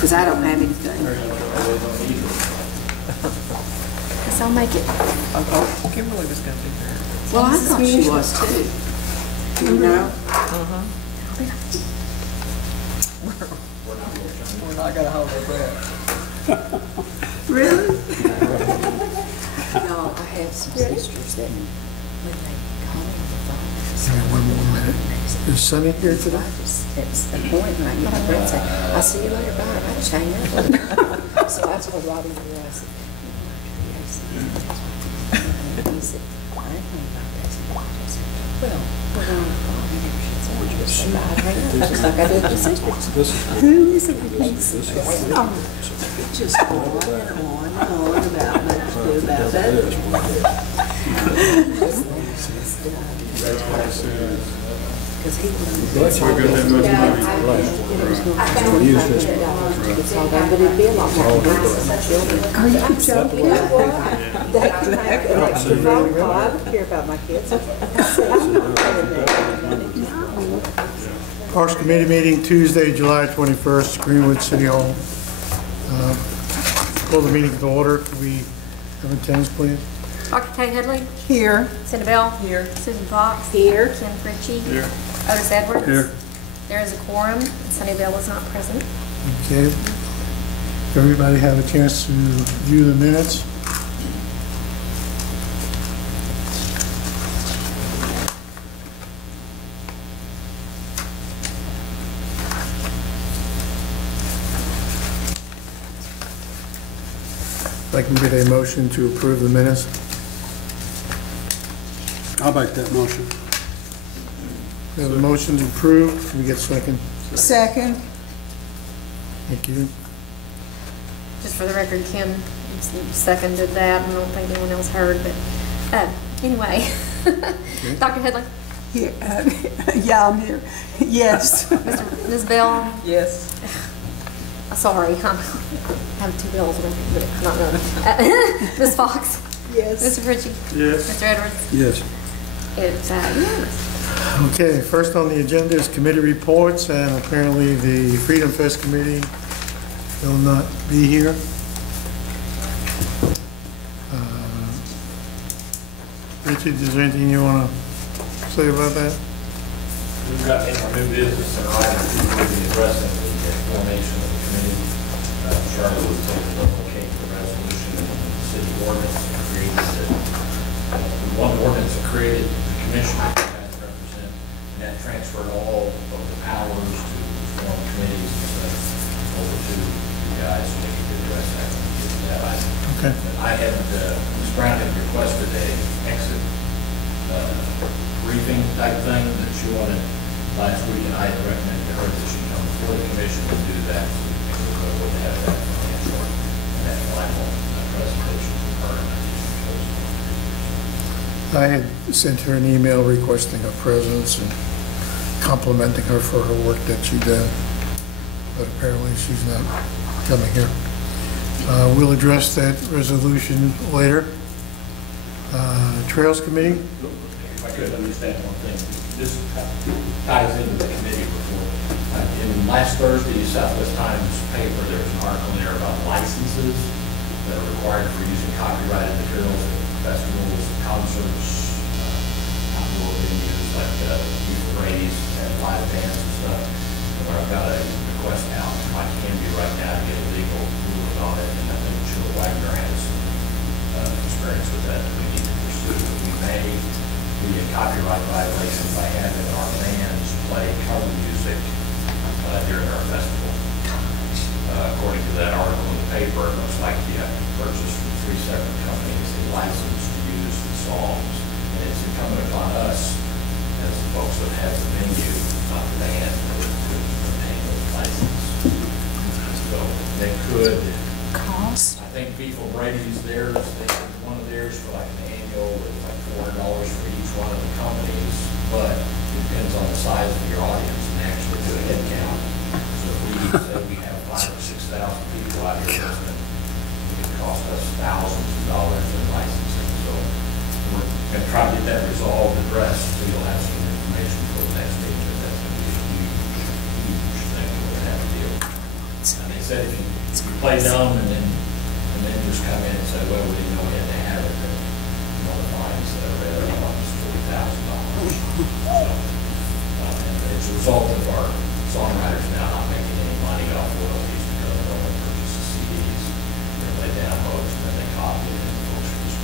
because I don't have anything. Guess I'll make it. Oh, Kimberly was going to be there. Well, I thought she was too. You know? We're not going to hold our breath. Really? No, I have some sisters that when they call me the phone, Give me one more minute. Is Sunny here today? it's the point when I get my friend say, I'll see you later, bye. I just hang up. So I told Robbie the I said, he said, I ain't know about that. I said, well, we're on the phone. He never should say, I just say bye. I hang up, just like I did with the sisters. Who is it that makes it? Just on and on and on about what to do about that. Because he was going to use this. But it'd be a lot more nice for the children. Are you joking? You know what? That can make an extra phone call. I don't care about my kids. I'm not doing that. Parks Committee meeting Tuesday, July 21st, Greenwood City Hall. Call the meeting to order. Can we have attendance, please? Dr. Kay Headley? Here. Cindy Bell? Here. Susan Fox? Here. Ken Fritchie? Here. Otis Edwards? Here. There is a quorum, and Sunny Bell is not present. Okay. Everybody have a chance to view the minutes? If I can get a motion to approve the minutes. I'll make that motion. We have a motion to approve. Can we get a second? Second. Thank you. Just for the record, Ken seconded that. I don't think anyone else heard, but anyway. Okay. Dr. Headley? Here. Yeah, I'm here. Yes. Ms. Bell? Yes. Sorry, I have two bills, but I'm not one. Ms. Fox? Yes. Mr. Fritchie? Yes. Mr. Edwards? Yes. It's unanimous. Okay, first on the agenda is committee reports, and apparently the Freedom Fest Committee will not be here. Richard, is there anything you want to say about that? We've got in our new business and items we will be addressing the formation of the committee. Charlie was able to locate the resolution in the city ordinance that created one ordinance that created the commission that you guys represent, and that transferred all of the powers to form committees and stuff over to you guys, so we could address that when we get to that item. Okay. But I had, Ms. Brown had requested a exit briefing type thing that she wanted last week, and I recommended to her that she come before the commission and do that, so we can go over and have that financial and that final presentation from her. I had sent her an email requesting her presence and complimenting her for her work that she did, but apparently she's not coming here. We'll address that resolution later. Trails Committee? If I could understand one thing, this ties into the committee report. In last Thursday, Southwest Times paper, there was an article in there about licenses that are required for using copyrighted materials at festivals, concerts, outdoor venues like youth parades and live bands and stuff. And I've got a request out from my Canby right now to get a legal ruling on it, and I think Sheila Wagner has some experience with that we need to pursue. We may be a copyright violation by having our bands play cover music during our festival. According to that article in the paper, it looks like you have to purchase from 3 separate companies a license to use the songs. And it's incumbent upon us, as the folks that have the venue, not the band, to obtain those licenses. So they could Cost? I think Beef Brady's theirs, they have one of theirs for like an annual, it's like $400 for each one of the companies, but it depends on the size of your audience and actually do a head count. So if we say we have 5,000 or 6,000 people out here listening, it could cost us thousands of dollars in licensing. So we're going to try to get that resolved, addressed, so you'll have some information for the next meeting, but that's going to be a huge thing that we're going to have to deal with. And it's said, if you play dumb and then just come in and say, well, we didn't know we had to have it, then, you know, the fines that are read on is $40,000. So, and it's a result of our songwriters now not making any money off royalties because they only purchase the CDs, they download and then they copy it, and folks are just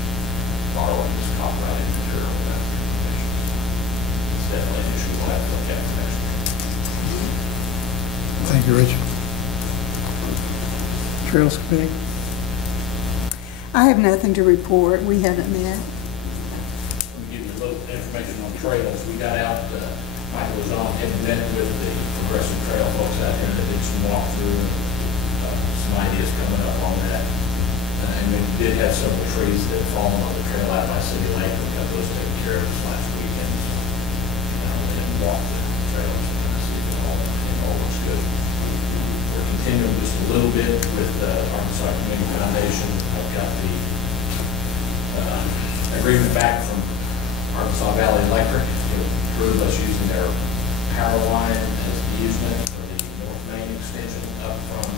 borrowing this copyrighted material without information. It's definitely an issue we'll have to look at for next year. Thank you, Richard. Trails Committee? I have nothing to report. We haven't met. Let me give you a little information on trails. We got out, Michael was on, had met with the Progressive Trail folks out there that did some walkthrough, some ideas coming up on that. And we did have several trees that had fallen on the trail out by City Lake. We got those taken care of this last weekend. And walked the trails and see if it all looks good. We're continuing just a little bit with the Arkansas Community Foundation. I've got the agreement back from Arkansas Valley Electric to approve us using their power line as the easement for the North Main extension up from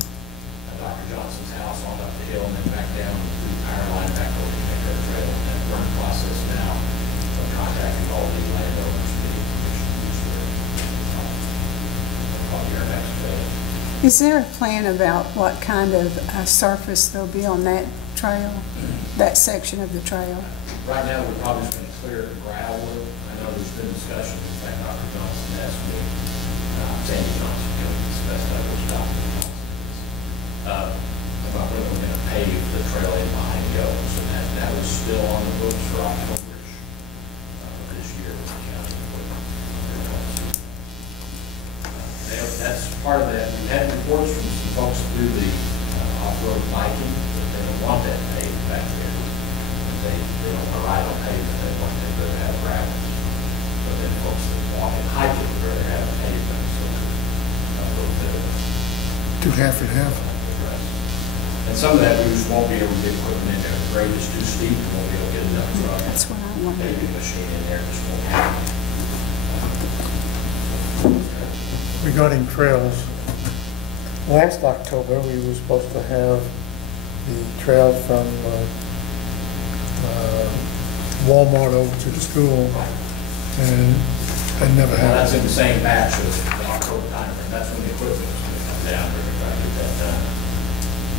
Dr. Johnson's house on up the hill and then back down through the power line back over to Metro Trail. And we're in the process now of contacting all the landowners to get permission to use their probably our next day. Is there a plan about what kind of surface there'll be on that trail, that section of the trail? Right now, we're probably just going to clear it gravel. I know there's been discussion. In fact, Dr. Johnson asked me, Sandy Johnson, the best I was Dr. Johnson is, about whether we're going to pave the trail in behind Goes. And that was still on the books for October-ish this year with the county. That's part of that. We've had reports from some folks who do the off-road biking that they don't want that paved back there. They don't want to ride on pavement. They want to rather have gravel. But then folks that walk and hike it would rather have pavement. So a little bit of Do half and half. and some of that we just won't be able to get equipment in there. The grade is too steep. We won't be able to get enough truck. That's what I want. Maybe a machine in there just won't happen. Regarding trails, last October, we were supposed to have the trail from Walmart over to the school, and that never Well, that's in happened. the same batch as the October time frame. That's when the equipment was going to come down. We were trying to get that done.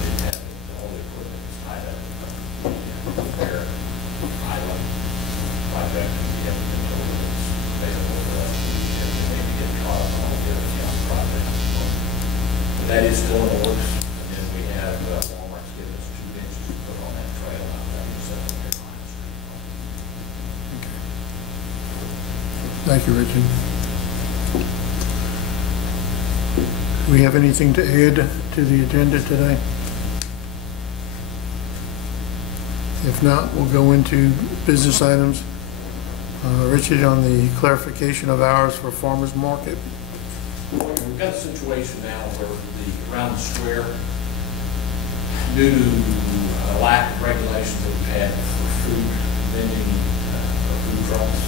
Didn't have it. All the equipment was tied up. Repair, island, project, and we haven't been told that it's available for us. We maybe get caught up on all the other county projects. But that is still in the works. And then we have Walmart's given us 2 benches to put on that trail out there. So they're Line Street. Thank you, Richard. Do we have anything to add to the agenda today? If not, we'll go into business items. Richard, on the clarification of hours for farmers market. We've got a situation now where around the square, due to a lack of regulations that we've had for food vending, food trucks,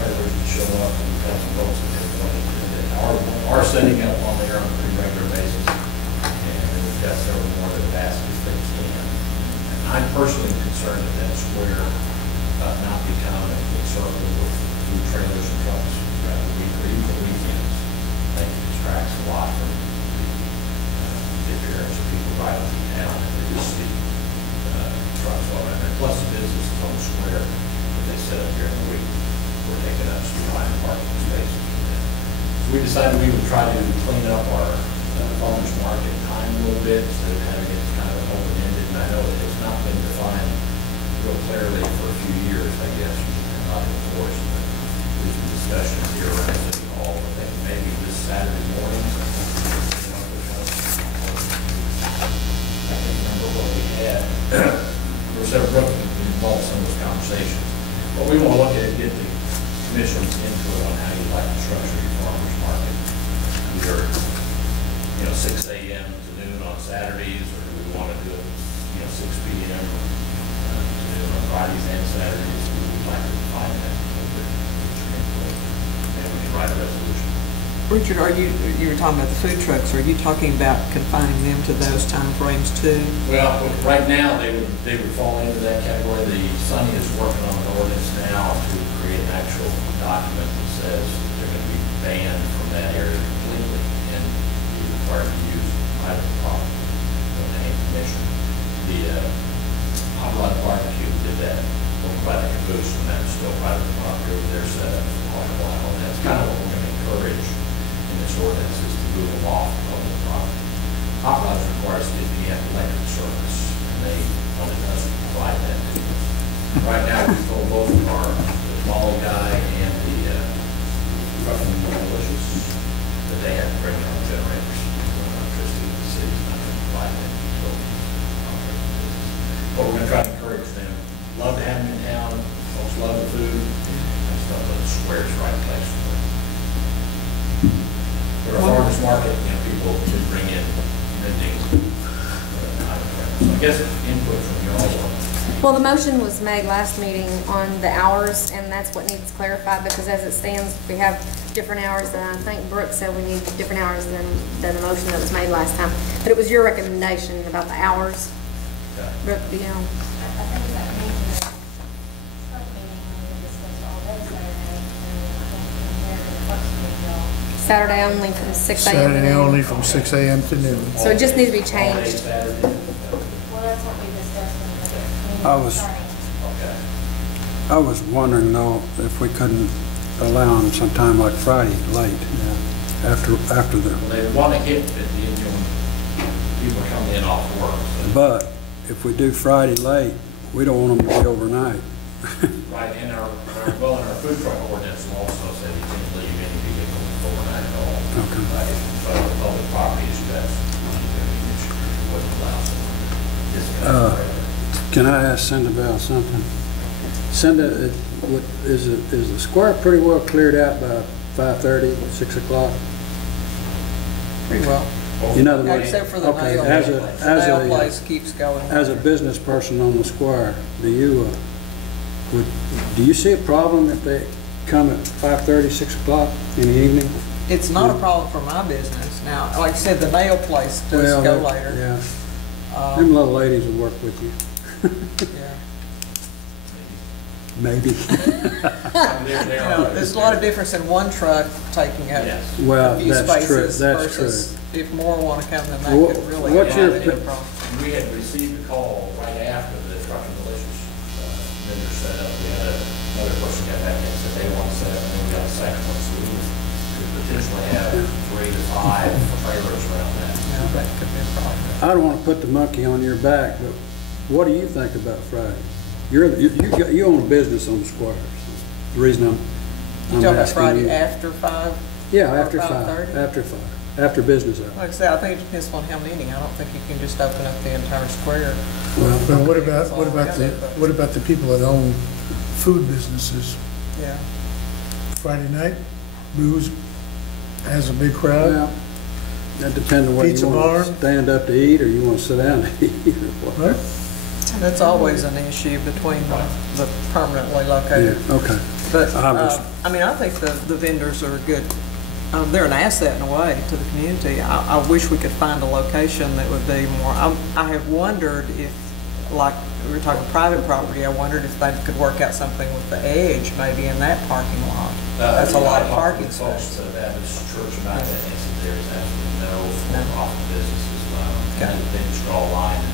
trailers that show up, and we've got some folks that are setting up on there on a pretty regular basis. And we've got several more that have asked if they can. And I'm personally concerned that square not become a circle with food trailers and trucks throughout the week or even the weekends. I think it distracts a lot from the appearance of people driving through town and they just see trucks all around there. Plus the businesses on the square that they set up during the week were taking up some prime parking spaces. So we decided we would try to clean up our farmers market time a little bit instead of having it kind of open-ended. And I know that it's not been defined real clearly for a few years, I guess, and not enforced. But there's some discussions here around City Hall. I think maybe this Saturday morning. I can't remember what we had. There were several brooks involved in some of those conversations. But we want to look at it, get the commission's input on how you'd like to structure your farmers market. Either, 6 a.m. to noon on Saturdays, or do we want to do it, 6 p.m. to noon on Fridays and Saturdays. We would like to define that a little bit. And we can write a resolution. Richard, you were talking about the food trucks, are you talking about confining them to those time frames too? Well, right now, they would fall into that category. The Sunny is working on an ordinance now to create an actual document that says they're going to be banned from that area completely and be required to use private property to obtain permission. The Hot Rod Barbecue did that over by the caboose, and that's still private property over there set up for quite a while. And that's kind of what we're going to encourage in this ordinance, is to move them off public property. Hot Rods requires 50 amp electric service, and they only does provide that to us. Right now, we told both of our, the Molly guy and the Trucking Delicious, that they have to bring their own generators for electricity. The city's not going to provide that utility. But we're going to try to encourage them. Love to have them in town. Folks love the food. And stuff, but the square's the right place for it. For a farmer's market, people do bring in vending. So I guess input from you all. Well, the motion was made last meeting on the hours, and that's what needs clarified, because as it stands, we have different hours, and I think Brooke said we need different hours than the motion that was made last time. But it was your recommendation about the hours. Yeah. Brooke, do you know? I think that meeting, the first meeting, we discussed all day Saturday, and I think in there, the first meeting, Saturday only from 6 a.m. to Saturday noon. only from 6 a.m. to noon. So it just needs to be All day changed. Saturday. well, that's what we discussed in the meeting. I was- starting. Okay. I was wondering though if we couldn't allow them sometime like Friday late, after the. Well, they want to hit at the end when people are coming in off work. So. But if we do Friday late, we don't want them to be overnight. Right, in our food truck ordinance will also say you can't leave any vehicle overnight at all. Okay. Right, so public properties, that's going to be an issue. We wouldn't allow someone to disconnect. Can I ask Cindy about something? Cindy, is the square pretty well cleared out by 5:30, 6 o'clock? Pretty well. In other words, Except for the okay, nail. The nail place keeps going. as a business person on the square, do you see a problem if they come at 5:30, 6 o'clock in the evening? It's not a problem for my business. Now, like I said, the nail place does go later. Yeah. Them little ladies will work with you. Yeah. Maybe. There's a lot of difference in one truck taking up Yes. Well, a few that's true, spaces that's versus if more want to come, then that Wha- could really what's be your a pi- problem. We had received a call right after the Trucking Delicious vendor set up. We had another person got back in and said they want to set up, and then we got a second one. So we could potentially have 3 to 5 trailers around that. Now, that could be a problem. I don't want to put the monkey on your back, but what do you think about Friday? You own a business on the square. So the reason You I'm talking about asking Friday you. after 5? Yeah, or after 5. 5:30? After 5. After business hours. Like I said, I think it depends on how many. I don't think you can just open up the entire square. Well, what about the people that own food businesses? Yeah. Friday night, booze has a big crowd. Well, that depends on whether Pizza you want bar. to stand up to eat or you want to sit down to eat or what. Right? That's always an issue between the permanently located. Yeah, okay. But, I was- I mean, I think the vendors are good. They're an asset in a way to the community. I wish we could find a location that would be more, I have wondered if, like, we were talking private property, I wondered if they could work out something with the edge, maybe in that parking lot. That's a lot of parking Folks space. that have Baptist Church about that, and said there's absolutely no for-profit businesses allowed. Okay. They just draw a line, and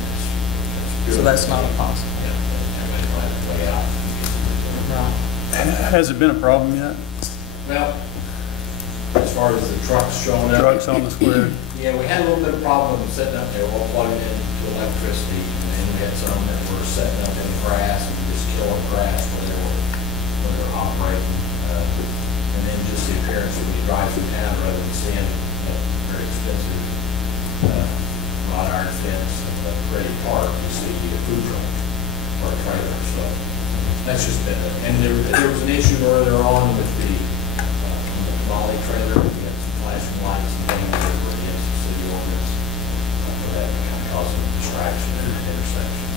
it's So that's not a possible. Yeah, everybody will have to lay out. Right. Has it been a problem yet? Well, as far as the trucks showing up. Trucks on the square? Yeah, we had a little bit of problem setting up there, all plugged into electricity, and then we had some that were setting up in the grass, and just killing grass when they were operating. And then just the appearance when you drive through town, rather than seeing that very expensive wrought iron fence and a pretty park, you see a food truck or a trailer. So that's just been, and there was an issue earlier on with the Molly trailer. We had some flashing lights and things that were against the city ordinance for that kind of causing a distraction at an intersection.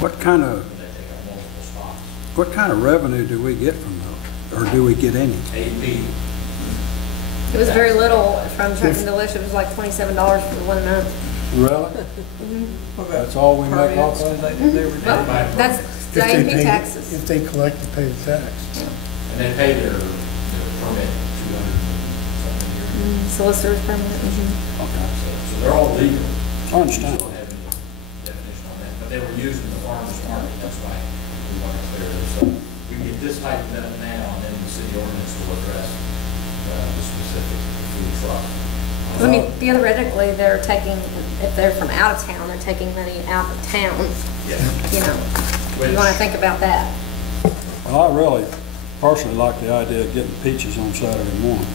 What kind of And they take up multiple spots. What kind of revenue do we get from those? Or do we get any? A&B. It was very little from Trucking Delish. It was like $27 for 1 month. Really? That's all we make off of? Well, that's, they pay taxes. If they collect and pay the tax. And they pay their permit 200 something a year. Solicitor's permit. Okay. So they're all legal. I understand. We don't have any definition on that, but they were using the farmer's market, that's why we want to clear this. So we can get this tightened up now, and then the city ordinance will address the specific food truck. I mean, theoretically, they're taking, if they're from out of town, they're taking money out of town. Yeah. You know, you want to think about that. Well, I really personally like the idea of getting peaches on Saturday morning.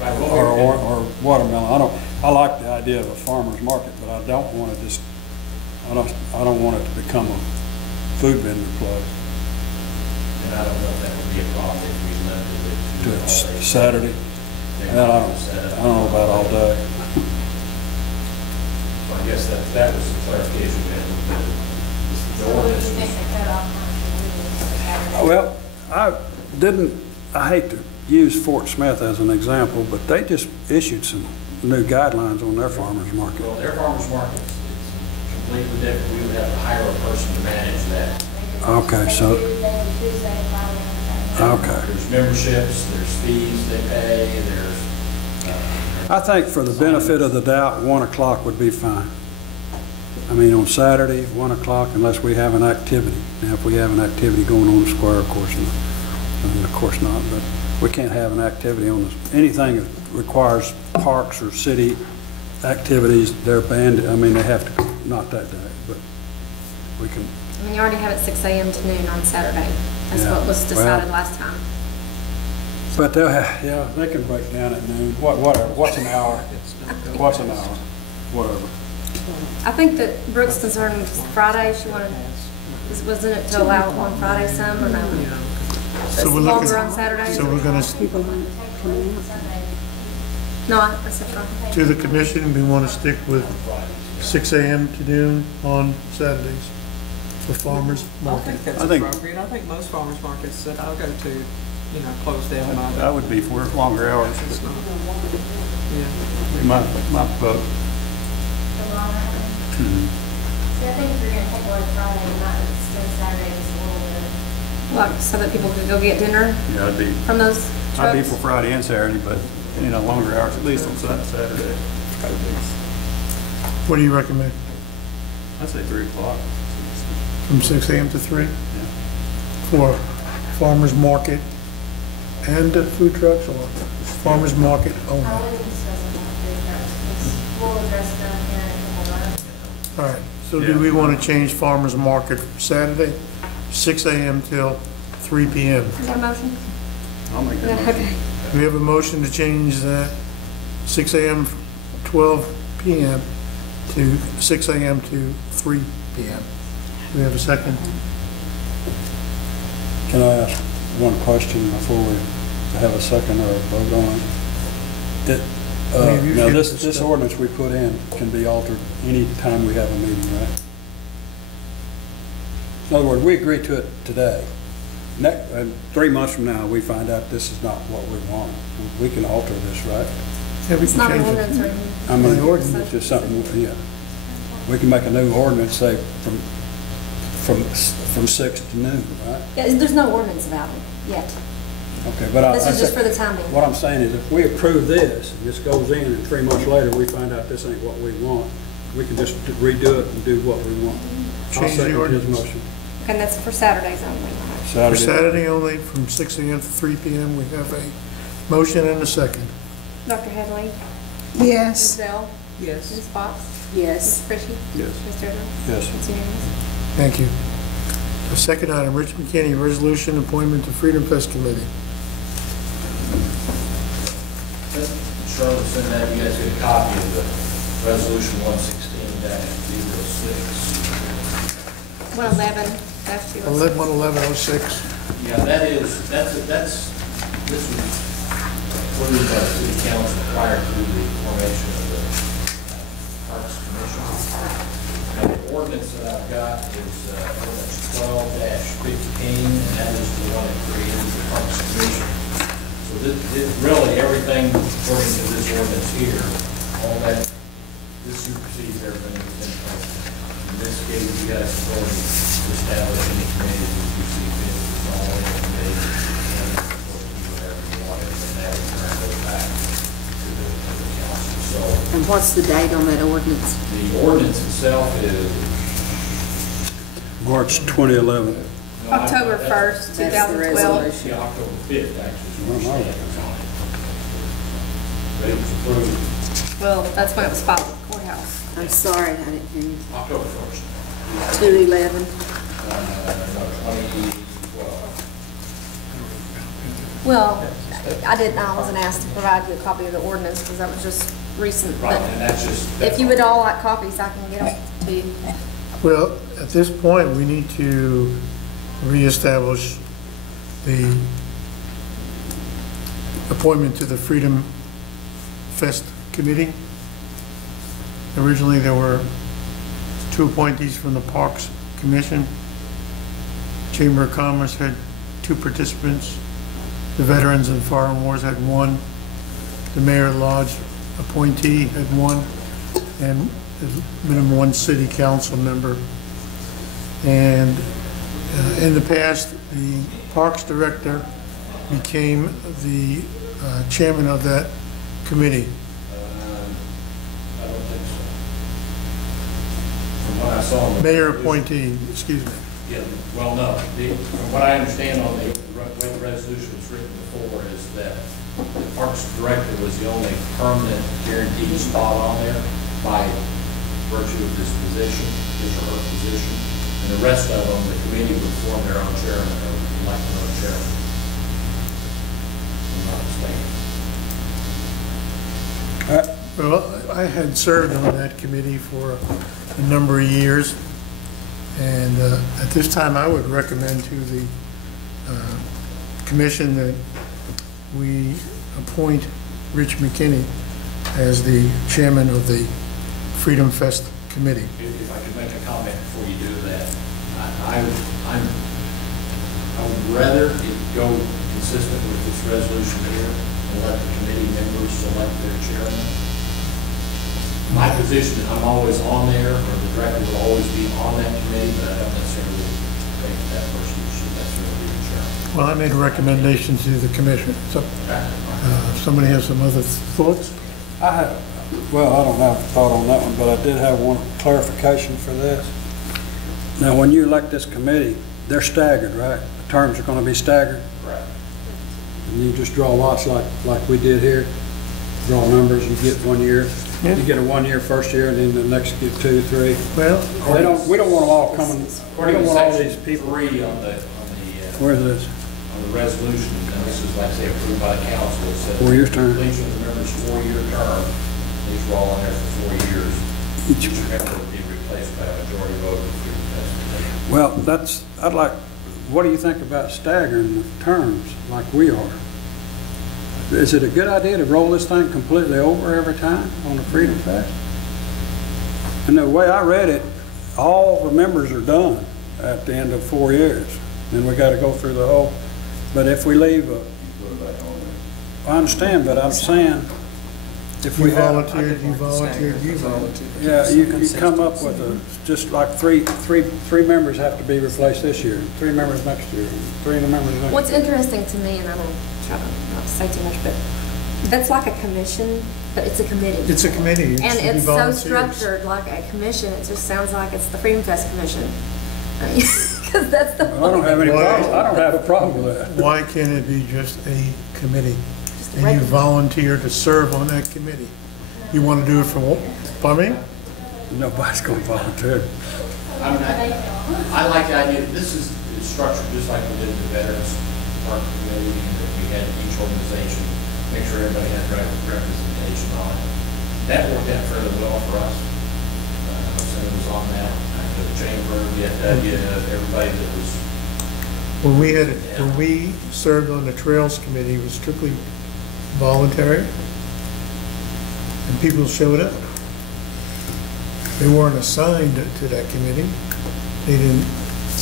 Right, what Or watermelon. I like the idea of a farmer's market, but I don't want to just, I don't want it to become a food vendor plug. And I don't know if that would be a problem if we limited it To to holidays. Saturday. Well, I don't know about all day. Well, I guess that was the clarification we had with the ordinance. You think the cutoff time should be Saturday? Well, I hate to use Fort Smith as an example, but they just issued some new guidelines on their farmer's market. Well, their farmer's market is completely different. We would have to hire a person to manage that. Okay, so, They do Tuesday, Friday, and Saturday. okay. There's memberships, there's fees they pay, there's, I think for the benefit of the doubt, 1 o'clock would be fine. I mean, on Saturday, 1 o'clock, unless we have an activity. Now, if we have an activity going on the square, of course not. Of course not, but we can't have an activity on anything that requires parks or city activities. They're banned. I mean, they have to, not that day, but we can. I mean, you already have it 6 a.m. to noon on Saturday. That's Yeah. what was decided Well, last time. But they'll have, yeah, they can break down at noon. Whatever. What's an hour? What's an hour? Whatever. I think that Brooke's concern was Friday. She wanted, wasn't it to allow on Friday some or no? It's So we're looking, longer on Saturday? so we're gonna, People aren't coming out. No, I said Friday. to the commission, we want to stick with 6 a.m. to noon on Saturdays for farmers I market. think that's I think- appropriate. I think most farmers markets that I'll go to, you know, close down by. That would be for longer hours, It's but not, yeah. my vote. The long hours. See, I think if you're gonna take away Friday, you might extend Saturday just a little bit. Like, so that people could go get dinner Yeah, from those I'd be trucks? for Friday and Saturday, but, you know, longer hours at least on Saturday. What do you recommend? I'd say 3 o'clock. From 6 a.m. to 3? For farmers market and food trucks, or farmers market only? I wouldn't specify food trucks, we'll address them here in a couple months. All right, so do we want to change farmers market for Saturday, 6 a.m. till 3 p.m.? Is that a motion? I'll make that Yeah, motion. okay. We have a motion to change that 6 a.m., 12 p.m. to 6 a.m. to 3 p.m. Do we have a second? Can I ask one question before we have a second or a vote on it? Maybe you Now, should this discuss- ordinance we put in can be altered any time we have a meeting, right? In other words, we agree to it today. 3 months from now, we find out this is not what we want. We can alter this, right? Yeah, we It's can not an change it. ordinance or anything. I mean, By ordinance. it's just something, yeah. We can make a new ordinance, say, from 6 to noon, right? Yeah, there's no ordinance about it yet. Okay, but This is just for the time being. What I'm saying is, if we approve this, and this goes in, and 3 months later, we find out this ain't what we want, we can just redo it and do what we want. I'll Change the second his ordinance. motion. And that's for Saturdays only. For Saturday only, from 6 a.m. to 3 p.m., we have a motion and a second. Dr. Headley? Yes. Ms. Bell? Yes. Ms. Fox? Yes. Ms. Fritchie? Yes. Mr. Edwards? Yes. It's unanimous. Thank you. The second item, Richmond County Resolution Appointment to Freedom Fest Committee. Charlotte sent that, you guys get a copy of the resolution 116-06. 111, that's yours. 1106. Yeah, this was approved by the city council prior to the formation of the Parks Commission. And the ordinance that I've got is ordinance 12-15, and that is the one that created the Parks Commission. So Really, everything according to this ordinance here, all that, this supersedes everything that's in place. And this gives you guys authority to establish any committees that you see fit, it's all in the committee, and of course, you do whatever you want, and that will turn goes back to the council. So, And what's the date on that ordinance? the ordinance itself is. March 2011. no, October that's- 1st, That's the 2012. resolution. Yeah, October 5th, actually, is Where when am I? the stamp is on it. But it was approved Well, that's when it was filed with the courthouse. I'm sorry, I didn't hear you. October 1st. 2/11. No, 2012. Well, I wasn't asked to provide you a copy of the ordinance because that was just recent. Right, But and that's just. if you would all like copies, I can get them to you. Well, at this point, we need to reestablish the appointment to the Freedom Fest Committee. Originally, there were 2 appointees from the Parks Commission. Chamber of Commerce had 2 participants. The Veterans and Foreign Wars had 1. The Mayor Lodge appointee had 1. And there's minimum 1 city council member. And in the past, the Parks Director became the chairman of that committee. I don't think so. From what I saw. in the Mayor resolution- appointee, excuse me. Yeah, well, no, from what I understand on the way the resolution was written before is that the Parks Director was the only permanent guaranteed spot on there by virtue of this position, his or her position. And the rest of them, the committee would form their own chairman or elect their own chairman. If I'm not mistaken. Well, I had served on that committee for a number of years, and at this time, I would recommend to the commission that we appoint Rich McKinney as the chairman of the Freedom Fest Committee. If I could make a comment before you do that, I would rather it go consistent with this resolution here and let the committee members select their chairman. My position, I'm always on there, or the director will always be on that committee, but I don't necessarily think that person should necessarily be the chairman. Well, I made a recommendation to the commission. So, somebody has some other thoughts? Well, I don't have a thought on that one, but I did have one clarification for this. Now, when you elect this committee, they're staggered, right? The terms are going to be staggered, Correct. and you just draw lots like we did here. Draw numbers, you get 1 year. Yeah. You get a 1 year first year, and then the next get 2, 3. Well, We don't want them all coming, we According don't to want all section these people. 3 on the Where's this? on the resolution, and this is like I say approved by the council, it says. 4 years term. Completion of the member's 4-year term, these were all on there for 4 years. Each member would be replaced by a majority vote of the Freedom Fest Committee. Well, what do you think about staggering the terms like we are? Is it a good idea to roll this thing completely over every time on the Freedom Fest? And the way I read it, all the members are done at the end of 4 years. Then we got to go through the whole, but if we leave, I understand, but I'm saying, if we you have, volunteered, you volunteered, you volunteered. yeah, you come up with just like three members have to be replaced this year, 3 members next year, 3 members next year. What's interesting to me, and I don't try to not say too much, but that's like a commission, but it's a committee. It's a committee. And should be it's so volunteers. structured like a commission, it just sounds like it's the Freedom Fest Commission. Because that's the. Well, I don't have any problem, I don't have a problem with that. Why can't it be just a committee? Just And you regular. volunteer to serve on that committee. You want to do it for what? Pardon me? Nobody's going to volunteer. I like the idea, this is structured just like we did the Veterans Park Committee, that we had each organization, make sure everybody had representation on it. That worked out fairly well for us. So it was on that, the chamber, the FW, everybody that was. When we served on the Trails Committee, it was strictly voluntary, and people showed up. They weren't assigned to that committee. They didn't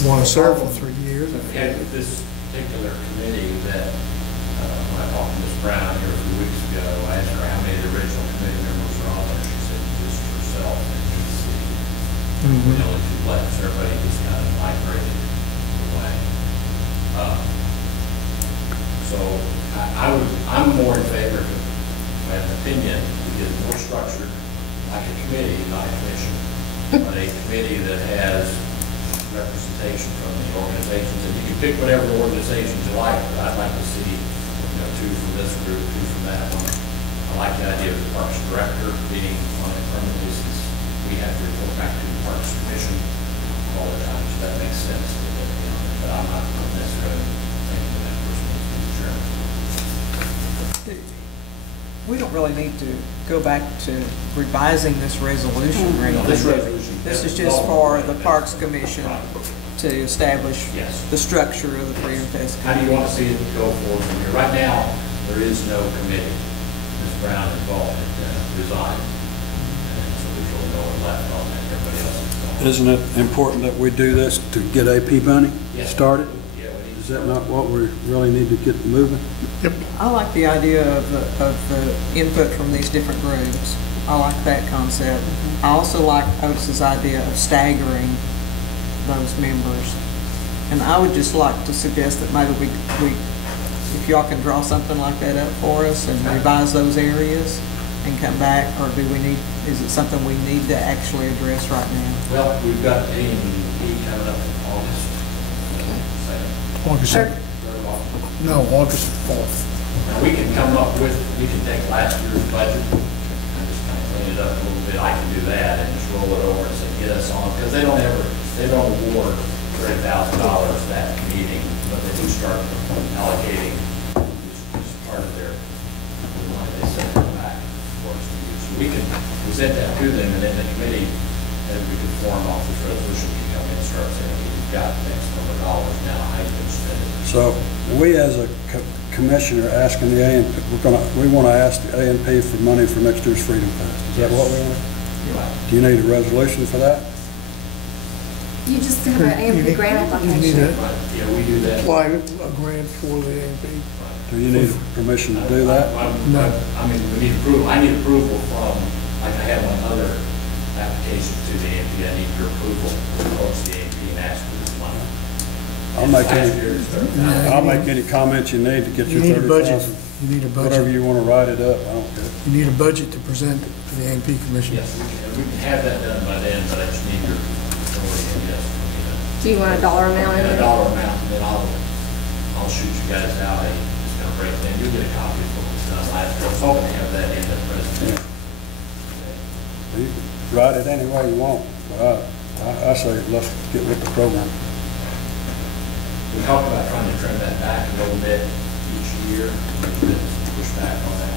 want to serve for 3 years. We had this particular committee that, when I talked to Mr. Brown here a few weeks ago. I asked her how many of the original committee members were on there. She said just herself and the only two left. So everybody just kind of migrated away. So I'm more in favor of, I have an opinion, to get more structured, like a committee, not a commission, but a committee that has representation from the organizations, and you can pick whatever organizations you like, but I'd like to see, two from this group, two from that one. I like the idea of the Parks Director being on it permanently, since we have to report back to the Parks Commission all the time, so that makes sense. But I'm not necessarily thinking that that person needs to be chairman. We don't really need to go back to revising this resolution or anything. This resolution. This is just for the Parks Commission to establish Yes. the structure of the Freedom Fest. How do you want to see it go forward from here? Right now, there is no committee. Ms. Brown involved resigned, and so there's really no one left on that. Everybody else is gone. Isn't it important that we do this to get AP money Yes. started? Yeah, we need to Is that not what we really need to get moving? I like the idea of the input from these different groups. I like that concept. I also like Otis's idea of staggering those members. And I would just like to suggest that maybe we if y'all can draw something like that up for us and revise those areas and come back, or is it something we need to actually address right now? Well, we've got A&E coming up in August. August, no, August 4th. Now, we can take last year's budget and just kind of clean it up a little bit. I can do that and just roll it over and say, get us on, because they don't award $30,000 that meeting, but they do start allocating as part of their money they send it back for us to use. So we can present that to them, and then the committee, as we can form off this resolution, can come in and start saying, okay, we've got X number of dollars now, how you can spend it. So we as a commissioner asking the A&P, we want to ask the A&P for money for next year's Freedom Fest. Is that what we want? Right. Do you need a resolution for that? You just have an AMP grant application. Yeah, we do that. Apply a grant for the A&P. Do you need permission to do that? No. I mean, we need approval. I need approval from, like I have on other applications to the AMP. I need your approval to approach the AMP and ask for this money. I'll make any comments you need to get your You need a budget. 30,000. You need a Whatever budget. you want to write it up, I don't care. You need a budget to present to the A&P Commission. Yes, we can have that done by then, but I just need your authority and yes. Do you want a dollar amount? And a dollar amount, and then I'll shoot you guys out just kind of break down. You'll get a copy of what was done last year. I was hoping to have that in the presentation. You can write it any way you want, but I say let's get with the program. We talked about trying to trim that back a little bit each year. We've been pushed back on that.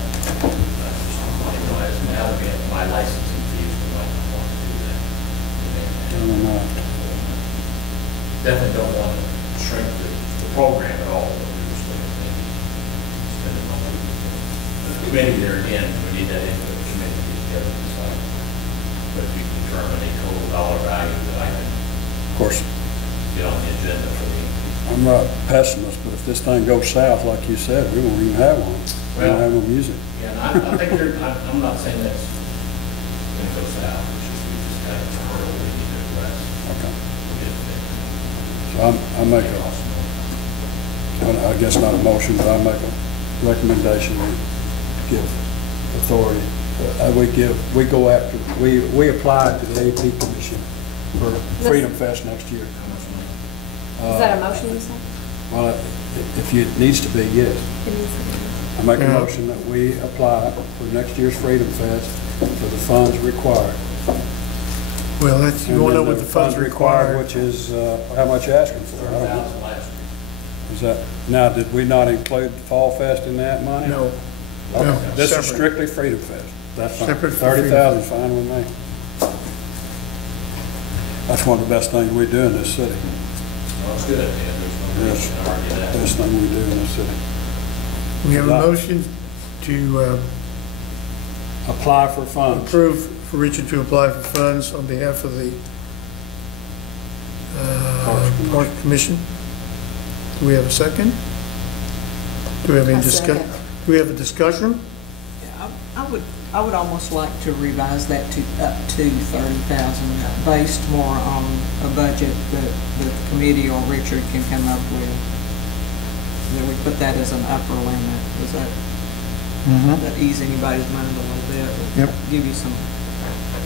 Now that we have my licensing fees, we might not want to do that. Definitely don't want to shrink the program at all, but we were still maybe spending money. The committee there, again, we need that input committee to get together and decide. But if you can determine a total dollar value that I can, Of course, get on the agenda for the. I'm not a pessimist, but if this thing goes south, like you said, we won't even have one. We won't have no music. Yeah, and I think I'm not saying that's going to go south, it's just we just got a hurdle we need to address. Okay. We'll get it fixed. So I make I guess not a motion, but I make a recommendation. We give authority. We apply to the AP Commission for Freedom Fest next year. How much money? Is that a motion you said? Well, if it needs to be, yes. It needs to be. I make a motion that we apply for next year's Freedom Fest for the funds required. Well, that's, you want to know what the funds required. Which is, how much you asking for? I don't know. $30,000 last year. Is that, now, did we not include the Fall Fest in that money? No. Okay. No, This is separate. strictly Freedom Fest. That's fine. Separate for Freedom 30,000 is fine with me. That's one of the best things we do in this city. Well, it's good, yeah, there's no Yes, reason to argue that. best thing we do in this city. We have a motion to Apply for funds. approve for Richard to apply for funds on behalf of the Park Commission. Do we have a second? Do we have any I discussion? second. we have a discussion? Yeah, I would almost like to revise that to up to 30,000, based more on a budget that the committee or Richard can come up with. That we put that as an upper limit. Does that ease anybody's mind a little bit? Yep. Give you some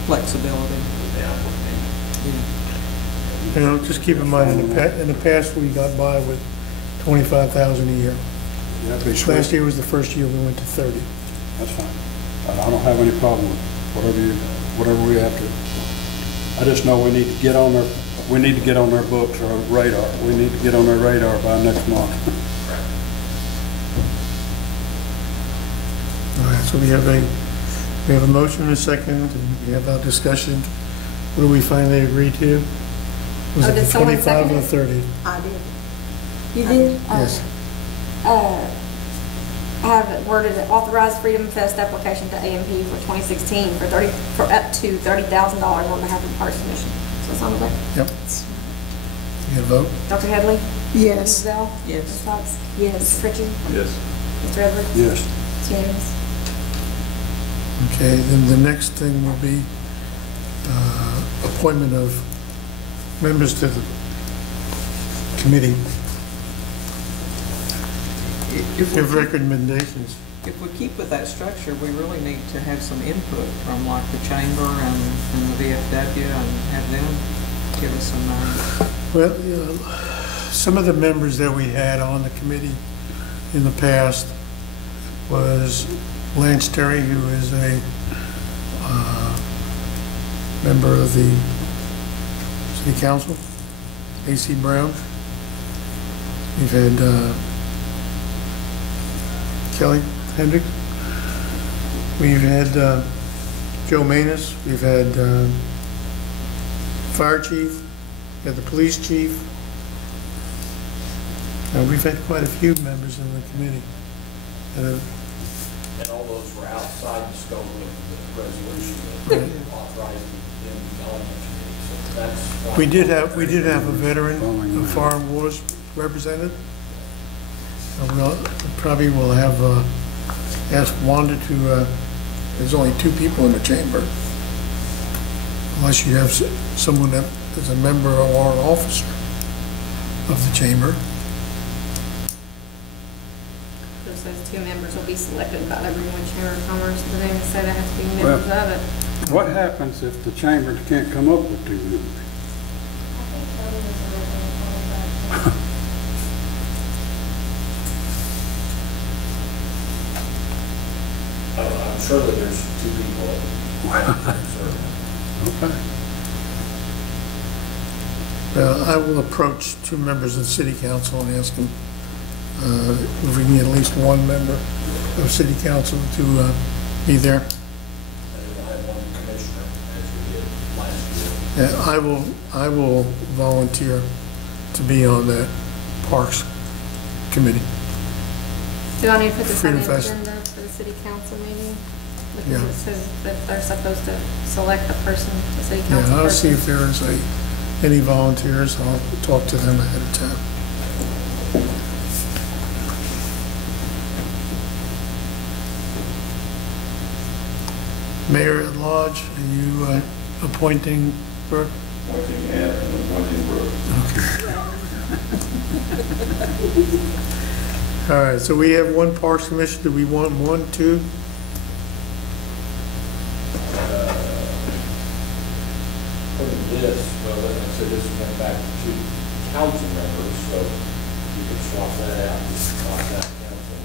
flexibility. You know, just keep in mind, in the past, we got by with 25,000 a year. That'd be sweet. Last year was the first year we went to 30. That's fine. I don't have any problem with whatever we have to. I just know we need to get on their books or radar. We need to get on their radar by next month. All right, so we have a motion and a second, and we have our discussion. What do we finally agree to? Was it did the someone 25 second or it? 30? I did. You did? Yes. I have it worded, authorized Freedom Fest application to AMP for 2016 for up to $30,000 on behalf of the Parks Commission. So that sounds right? Yep. You have a vote? Dr. Headley? Yes. Mrs. Bell? Yes. Ms. Fox? Yes. Mr. Pritchard? Yes. Mr. Edwards? Yes. It's unanimous. Okay, then the next thing will be appointment of members to the committee. If we Give keep- recommendations. If we keep with that structure, we really need to have some input from like the chamber and the VFW and have them give us some, Well, some of the members that we had on the committee in the past was Lance Terry, who is a member of the City Council, A.C. Brown. We've had Kelly Hendrick. We've had Joe Manus. We've had Fire Chief. We had the Police Chief. We've had quite a few members in the committee. And all those were outside the scope of the resolution that authorized the development committee. So that's why. We did have a veteran of foreign wars represented. We'll probably will have ask Wanda to. There's only 2 people in the chamber, unless you have someone that is a member or an officer of the chamber. Just those 2 members will be selected by the Greenwood Chamber of Commerce, but they say they have to be members of it. What happens if the chamber can't come up with 2 members? I think Tony was originally 25. I'm sure that there's 2 people that can serve. Okay. I will approach 2 members of the City Council and ask them if we can get at least 1 member of City Council to be there. And we'll have 1 commissioner, as we did last year. I will volunteer to be on that Parks Committee. Do I need to put this on Freedom the Fest. agenda for the city council meeting? Because Yeah. it says that they're supposed to select a person, a city council Yeah, I'll see person. if there is any volunteers. I'll talk to them ahead of time. Mayor at large, are you appointing Brooke? Appointing Ed and appointing Brooke. All right, so we have 1 Parks Commission. Do we want 1, 2? Putting this, well, like I said, this went back to 2 council members, so you could swap that out, just swap that council.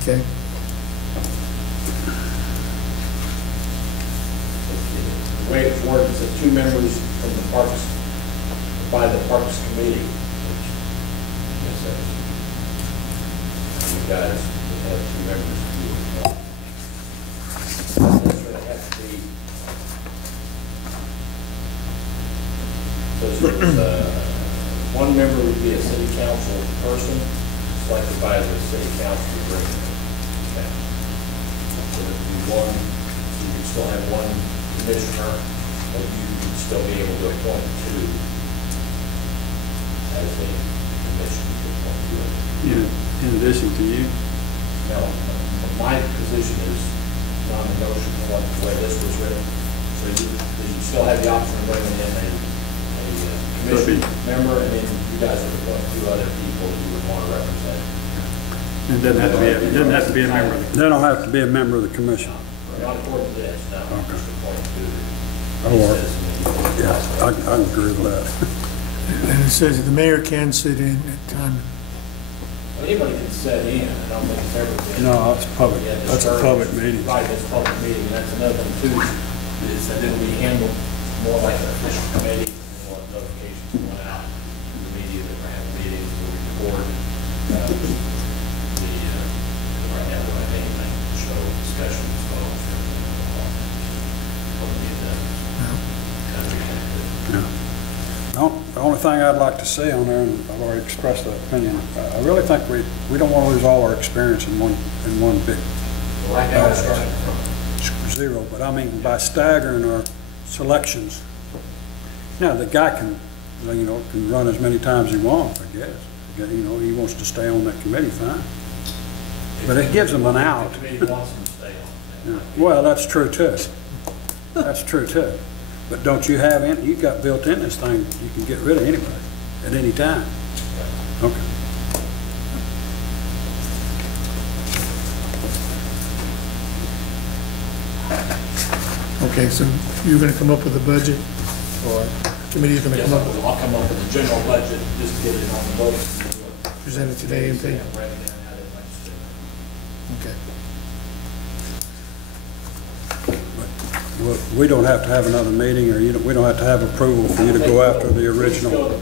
Okay. The way it's worded, it says 2 members from the Parks, by the Parks Committee, which, yes, you guys would have 2 members. That's where they have to be. So it's, 1 member would be a city council person, selected by the city council to bring it. Okay. So there'd be 1, so you could still have 1 commissioner, but you could still be able to appoint 2 as a commission to appoint to it. In addition to you? Now, my position is non-negotiable, like the way this was written. So you still have the option of bringing in a commission member, and then you guys would appoint 2 other people you would want to represent. It doesn't have to be, it doesn't have to be a member. They don't have to be a member of the commission. Not according to this, no. Okay. Just appoint 2. Or, yeah, I agree with that. And it says that the mayor can sit in at time. Anybody can set in, I don't think it's ever been. No, it's public, Yeah, that's a public meeting. Right, it's a public meeting, that's another thing too, is that it'll be handled more like an official committee, and we'll have notifications going out to the media that we're having meetings, we'll record, right now, we don't have anything to show discussions, photos, or anything. Yeah. The only thing I'd like to see on there, and I've already expressed that opinion, I really think we don't want to lose all our experience in one big Right now, we're starting from zero, but I mean by staggering our selections. Now, the guy can run as many times as he wants, I guess. He wants to stay on that committee, fine. But it gives him an out. The committee wants them to stay on. Yeah. Well, that's true too. That's true too. But don't you have any, you got built in this thing, you can get rid of anybody at any time. Okay. Okay, so you're gonna come up with a budget, or committee's gonna Yes, come up, I'll come up with a general budget, just to get it on the vote. present it today and think? Break it down how they like to do it. Okay. We don't have to have another meeting, or we don't have to have approval for you to go after the original. The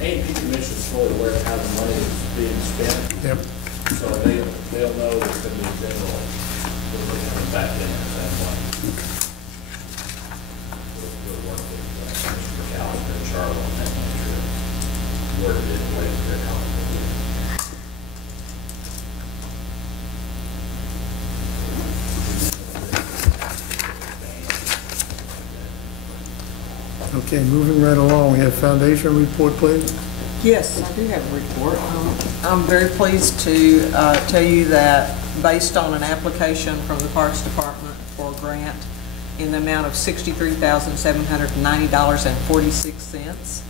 A&P Commission's fully aware of how the money is being spent, Yep. so they'll know there's going to be a general, they're coming back in at that point. We'll work with Commissioner McAllister and Charlotte on that, make sure it's worded in a way that they're comfortable with. Okay, moving right along, we have foundation report, please. Yes, I do have a report. I'm very pleased to tell you that based on an application from the Parks Department for a grant in the amount of $63,790.46,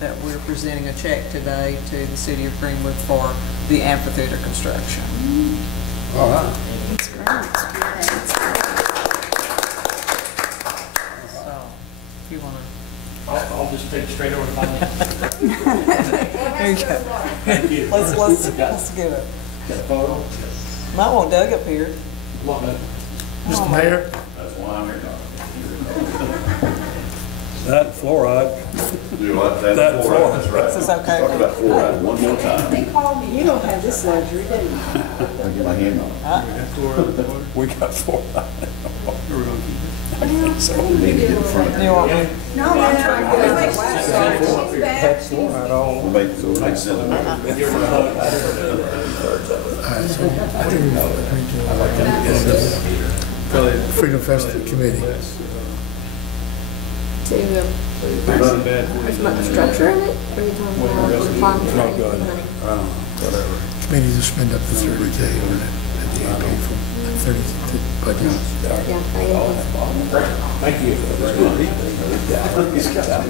that we're presenting a check today to the city of Greenwood for the amphitheater construction. All right. So, if you want to. I'll just take it straight over to finance. There you go. Thank you. Let's get it. Got a photo? Might want Doug up here. Come on, man. Mr. Mayor? That's why I'm here. That fluoride. Do what? That Fluoride, that's right. This is okay. Talk about fluoride one more time. You don't have this luxury, do you? I'll get my hand on it. We got fluoride. We need to get in front of You want me? No, I'm trying to get it. We'll make send them over. Freedom Fest Committee. There's much structure in it? Or are you talking about Whatever. Committee to spend up to 30 days on it at the AP from 30 to budget. Yeah, Thank you.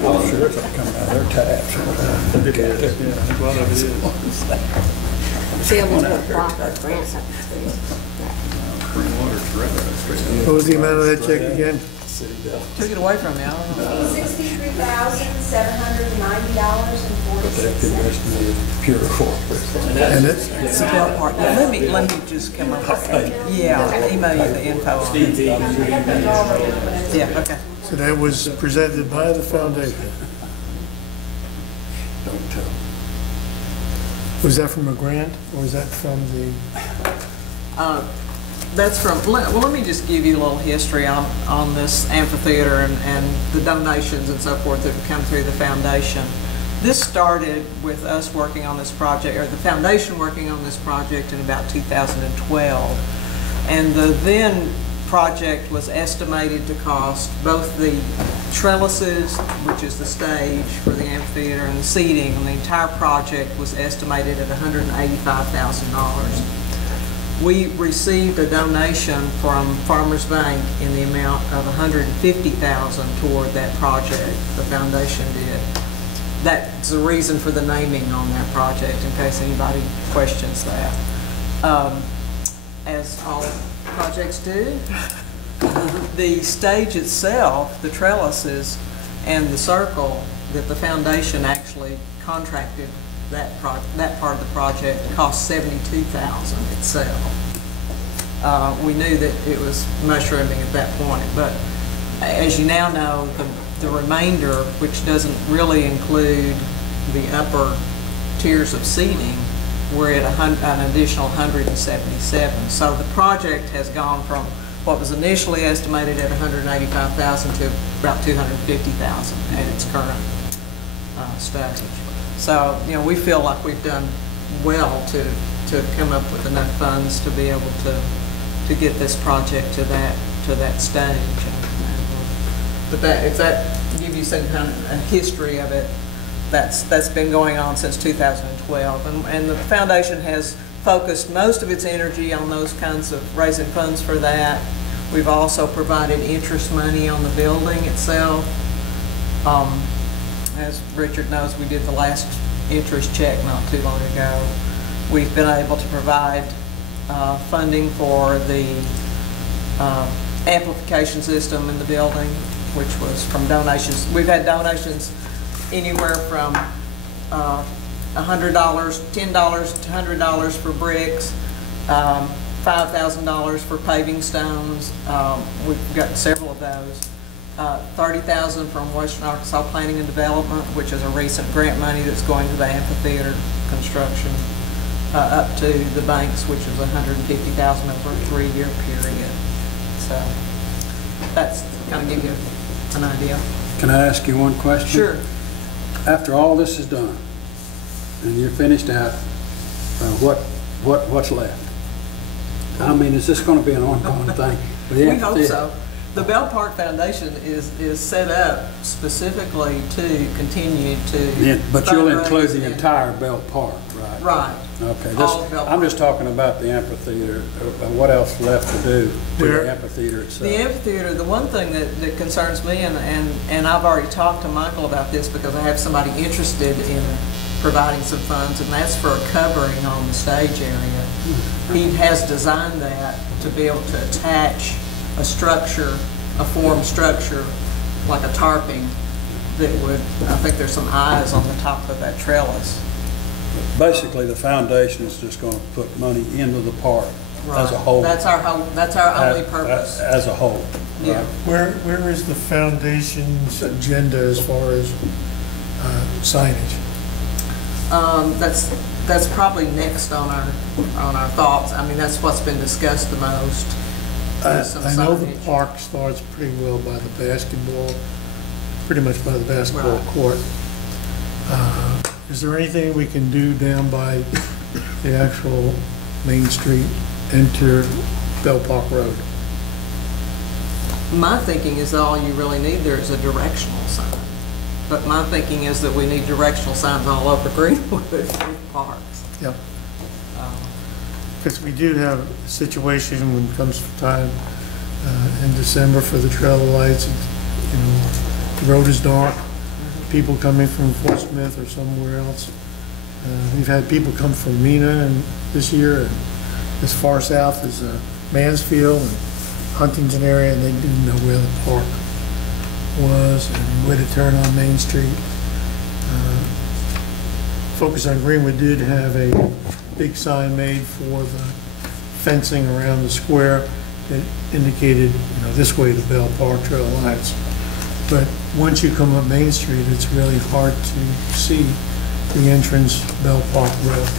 I'm sure it's gonna come out of their tabs. It is, yeah, a lot of it is. See, I'm gonna apply for grants. Spring water, straight What was the amount of that check again? Took it away from me, I don't know. $63,790.46. Pure water. And it's, It's the part. Let me just come up with it. Yeah, I'll email you the info on it. Yeah, okay. so that was presented by the foundation. Don't tell. Was that from a grant, or was that from the, That's from, well, let me just give you a little history on this amphitheater and the donations and so forth that have come through the foundation. This started with us working on this project, or the foundation working on this project in about 2012. And the then project was estimated to cost both the trellises, which is the stage for the amphitheater, and the seating, and the entire project was estimated at $185,000. We received a donation from Farmers Bank in the amount of $150,000 toward that project. The foundation did. That's the reason for the naming on that project, in case anybody questions that. As all projects do, the stage itself, the trellises, and the circle that the foundation actually contracted, that part of the project cost $72,000 itself. We knew that it was mushrooming at that point, but as you now know, the remainder, which doesn't really include the upper tiers of seating, we're at an additional 177. So the project has gone from what was initially estimated at 185,000 to about 250,000 at its current stage. So, you know, we feel like we've done well to come up with enough funds to be able to get this project to that stage. But if that give you some kind of a history of it, that's been going on since 2012, and the foundation has focused most of its energy on those kinds of raising funds for that. We've also provided interest money on the building itself. As Richard knows, we did the last interest check not too long ago. We've been able to provide funding for the amplification system in the building, which was from donations. We've had donations anywhere from $100, $10 to $100 for bricks, $5,000 for paving stones. We've got several of those. $30,000 from Western Arkansas Planning and Development, which is a recent grant money that's going to the amphitheater construction, up to the banks, which is $150,000 over a 3-year period. So that's kind of give you an idea. Can I ask you one question? Sure. After all this is done, and you're finished out, what's left? I mean, is this going to be an ongoing thing? We hope so. The Bell Park Foundation is set up specifically to continue to. Yeah, but you'll include the entire Bell Park, right? Right. Okay. I'm just talking about the amphitheater. What else left to do to the amphitheater itself? The amphitheater, the one thing that concerns me, and I've already talked to Michael about this because I have somebody interested in providing some funds, and that's for a covering on the stage area. He has designed that to be able to attach a structure, a form structure, like a tarping that would, I think there's some eyes on the top of that trellis. Basically, the foundation is just going to put money into the park as a whole. That's our only purpose. As a whole. Yeah. Where is the foundation's agenda as far as signage? That's probably next on our thoughts. I mean, that's what's been discussed the most. I know the park starts pretty well by the basketball, pretty much by the basketball court. Is there anything we can do down by the actual Main Street, enter Bell Park Road? My thinking is all you really need there is a directional sign. But my thinking is that we need directional signs all over Greenwood with parks. Yep. Because we do have a situation when it comes time in December for the trail lights. You know, the road is dark. People coming from Fort Smith or somewhere else. We've had people come from Mena this year, and as far south as Mansfield and Huntington area, and they didn't know where the park was and where to turn on Main Street. Focus on Greenwood did have a big sign made for the fencing around the square that indicated, you know, this way to Bell Park Trail lights. But once you come up Main Street, it's really hard to see the entrance Bell Park Road.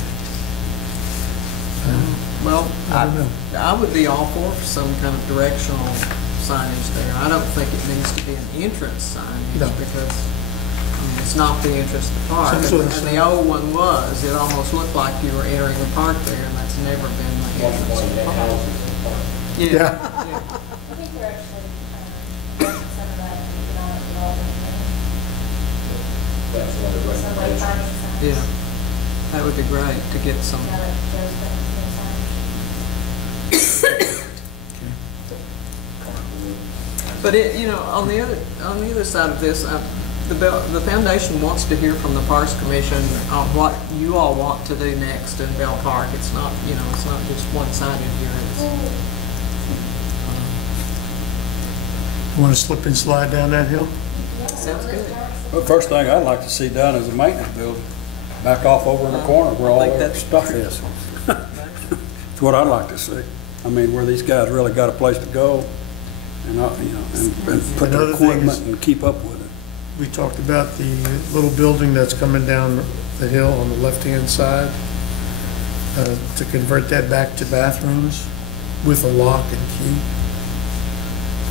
Well, I would be all for some kind of directional signage there. I don't think it needs to be an entrance signage because it's not the entrance to the park. And the old one was. It almost looked like you were entering the park there, and that's never been the entrance to the park. Yeah. think they're actually, addressing some of that economic development thing. That's another Some like recommendation. finding signs. Yeah, that would be great to get some. Now that Joe's been doing signs. But on the other side of this, the foundation wants to hear from the Parks Commission on what you all want to do next in Bell Park. It's not, it's not just one-sided here. Want to slip and slide down that hill? Sounds good. Well, first thing I'd like to see done is a maintenance building, back off over in the corner where all I think their that's stuff is. It's what I'd like to see. I mean, where these guys really got a place to go and put their Another thing equipment is- and keep up with it. We talked about the little building that's coming down the hill on the left-hand side, to convert that back to bathrooms with a lock and key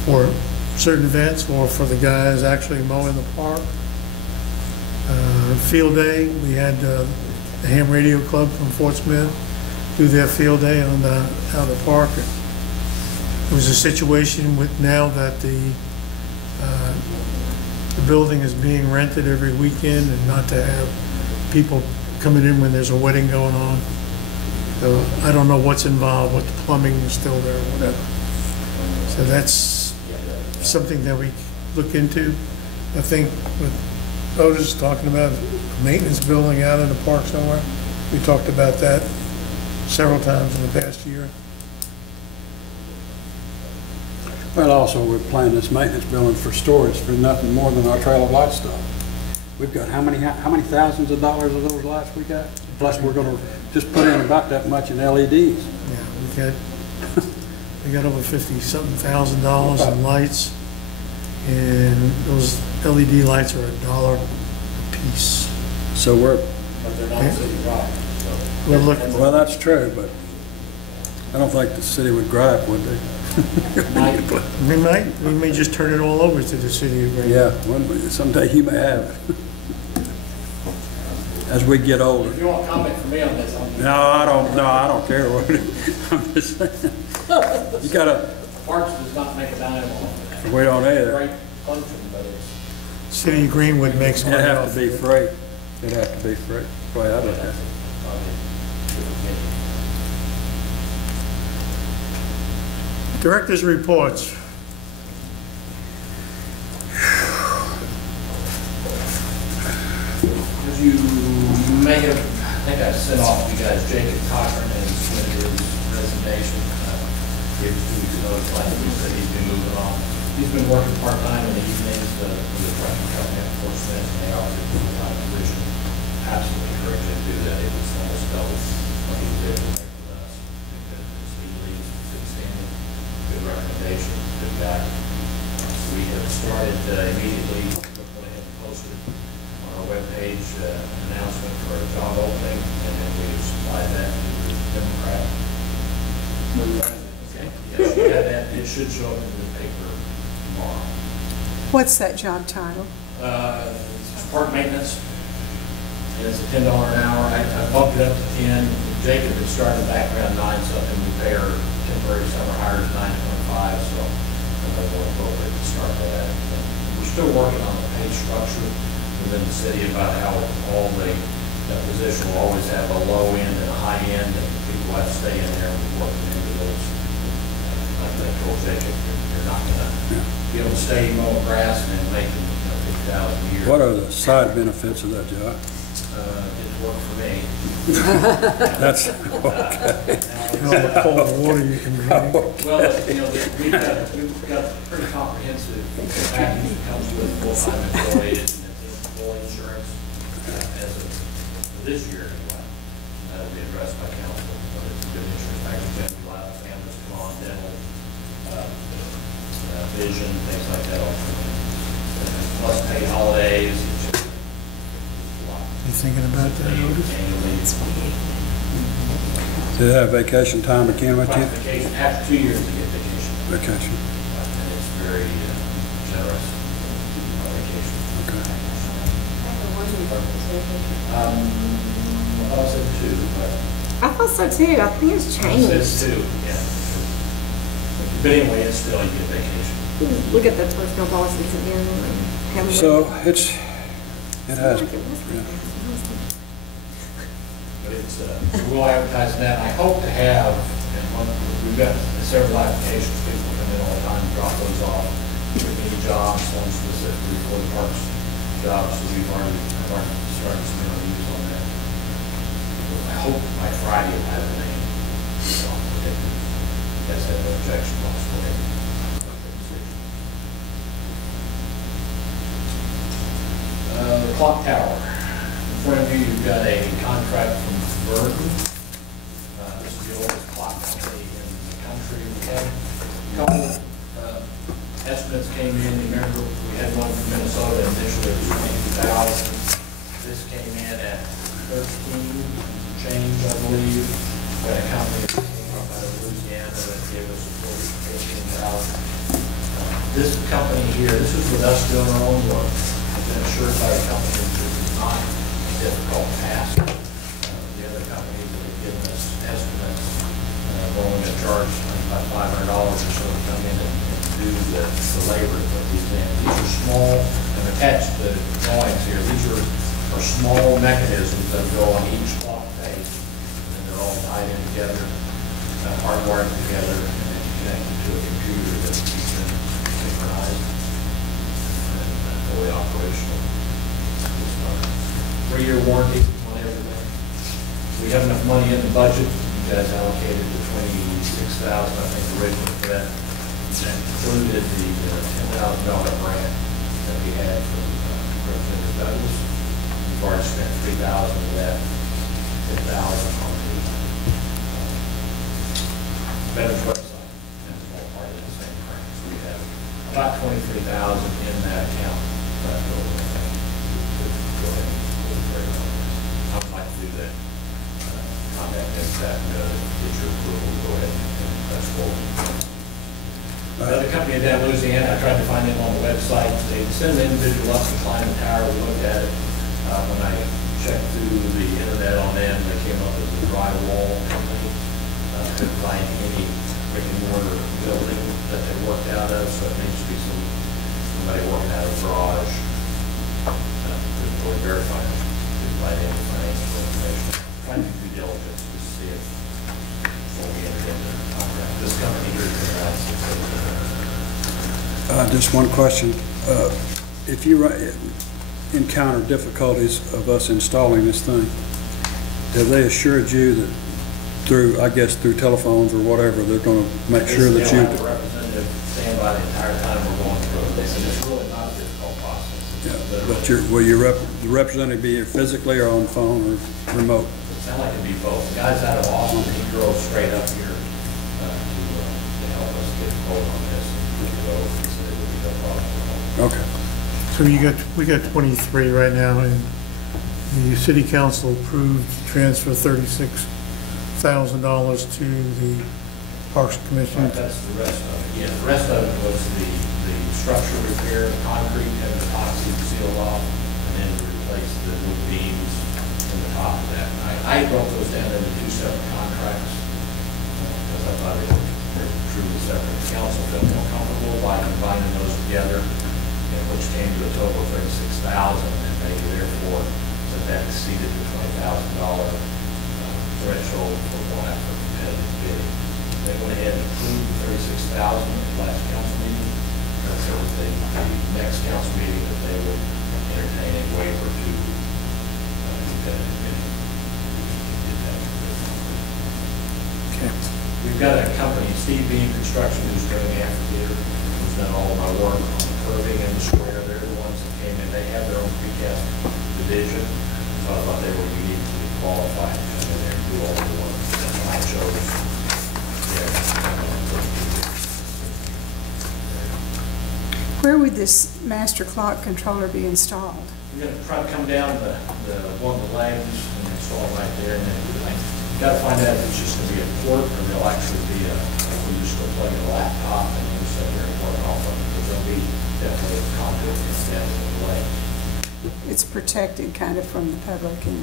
for certain events or for the guys actually mowing the park. Field day, we had the Ham Radio Club from Fort Smith do their field day on out of the park. It was a situation with now that the building is being rented every weekend and not to have people coming in when there's a wedding going on. So I don't know what's involved, what the plumbing is still there or whatever. So that's something that we look into. I think what Otis is talking about, a maintenance building out in the park somewhere. We talked about that several times in the past year. Well, also, we're planning this maintenance building for storage for nothing more than our trail of light stuff. We've got how many thousands of dollars of those lights we got? Plus, we're gonna just put in about that much in LEDs. Yeah, we got over $50-something thousand in lights, and those LED lights are $1 a piece. So we're, But they're not city property, so. We're looking, well, that's true, but I don't think the city would gripe, would they? we may just turn it all over to the city of Greenwood. Yeah, someday you may have it. As we get older. If you want to comment from me on this, I'm. No, I don't care what it is. I'm just saying. You gotta, Parks does not make a dime on it. we don't either. Great function, but it's. City of Greenwood makes It'd money have off to be it. free. It'd have to be free. That's the way I look at it. Directors' reports. As you may have, I think I sent off you guys, Jacob Cochran has submitted his resignation. Gave 2 weeks notice last week that he's been moving on. He's been working part-time in the evenings for the trucking company at Fort Smith, and they offered him a full-time position. Absolutely encourage him to do that. It was almost double what he was able to make with us. Because he leaves, good standing, good recommendation, good guy. So we have started immediately, went ahead and posted on our webpage an announcement for a job opening, and then we have supplied that to the Democrat. Okay, yes, you have that. It should show up in the paper tomorrow. What's that job title? It's park maintenance. And it's $10 an hour. I bumped it up to 10. Jacob had started back around 9 something. We pay our temporary summer hires $9.25, so it's more appropriate to start that. And we're still working on the pay structure within the city about how all that position will always have a low end and a high end, and people have to stay in there and work into those. Like I told Jacob, you're not going to be able to stay mowing grass and make $50,000 a year. What are the side benefits of that job? Didn't work for me. That's, okay. All the cold water you can drink. Well, we've got pretty comprehensive package that comes with full-time employees and full insurance as of this year anyway. That'll be addressed by council, but it's a good insurance package. And we allow families to come on, dental, vision, things like that. Plus paid holidays. You thinking about that, Otis? Do they have vacation time again with you? Vacation, after 2 years to get vacation. Vacation, And it's very generous vacation. okay. I thought so too, but I thought so too. I think it's it changed. says 2, yeah. But anyway, it's still, you get vacation. Look at the personnel policies again and have them. So it has, Like it was yeah. But it's, we'll advertise that. I hope to have, and we've got several applications, people come in all the time, drop those off. With any jobs, one specifically for the parks jobs, so I've already started some interviews on that. I hope by Friday I'll have a name. So, that's an objection, I'll go ahead. The clock tower. In front of you, you've got a contract from Burton. This is the oldest clock company in the country. We had a couple estimates came in. Remember, we had one from Minnesota initially at 22,000. This came in at 13 change, I believe. We had a company that came up out of Louisiana that gave us a quote for 15,000. This company here, this is with us doing our own work. It's been assured by the company that this is not a difficult task. The other companies that have given us estimates, we're only going to charge about $500 or so to come in and do the labor to put these in. These are small, and attached to the drawings here, these are small mechanisms that go on each clock face, and they're all tied in together, hardwired together, and then connected to a computer that keeps them synchronized and fully operational. 3-year warranty on everything. We have enough money in the budget. You guys allocated the $26,000, I think, originally for that. That included the $10,000 grant that we had from Representative Douglas. We've already spent $3,000 of that, $10,000 on the veterans website. That's all part of the same grant. So we have about $23,000 in that account left over. Go ahead and pull the trigger on this. I would like to do that. Contact that, get your approval, go ahead and press forward. Another company down in Louisiana, I tried to find them on the website. They send an individual up to climb the tower. We looked at it. When I checked through the internet on them, they came up with a drywall company. Couldn't find any brick and mortar building that they worked out of, so it needs to be somebody working out of a garage. Couldn't really verify it. Couldn't find any financial information. Trying to do due diligence to see if when we enter into the contract. This company here is around $6,000. Just one question. If you encounter difficulties of us installing this thing, have they assured you that through, I guess, through telephones or whatever, they're going to make sure that you... The representative stand by the entire time we're going through it. They said it's really not a difficult process. Yeah, but will the representative be here physically or on the phone or remote? It sounds like it'd be both. The guy's out of Austin, he drove straight up here to help us get a quote on this. He said it would be no problem. Okay. So we got 23 right now, and the city council approved to transfer $36,000 to the Parks Commission. Right, that's the rest of it. Yeah, the rest of it was the structure repair, the concrete and the epoxy sealed off, and then to replace the wood beams in the top of that. And I broke those down into 2 separate contracts because I thought they were truly separate. The council felt more comfortable by combining those together, which came to a total of $36,000, and they therefore that exceeded the $20,000 threshold for one after competitive bidding. They went ahead and approved the $36,000 at the last council meeting. Because there was the next council meeting that they would entertain a waiver to competitive bidding. Okay. We've got a company, Steve Beam Construction, who's doing the amphitheater, who's done all of my work on the curving and the square. They're the ones that came in. They have their own precast division, so I thought they were uniquely qualified to come in there and do all the work. That's why I chose. Where would this master clock controller be installed? We're going to try to come down one of the legs and install it right there. And then you got to find out if it's just going to be a port or there'll actually be we just go plug in a laptop and then sit here and work off of it. Because there'll be definitely a conduit that's down in the leg. It's protected kind of from the public and...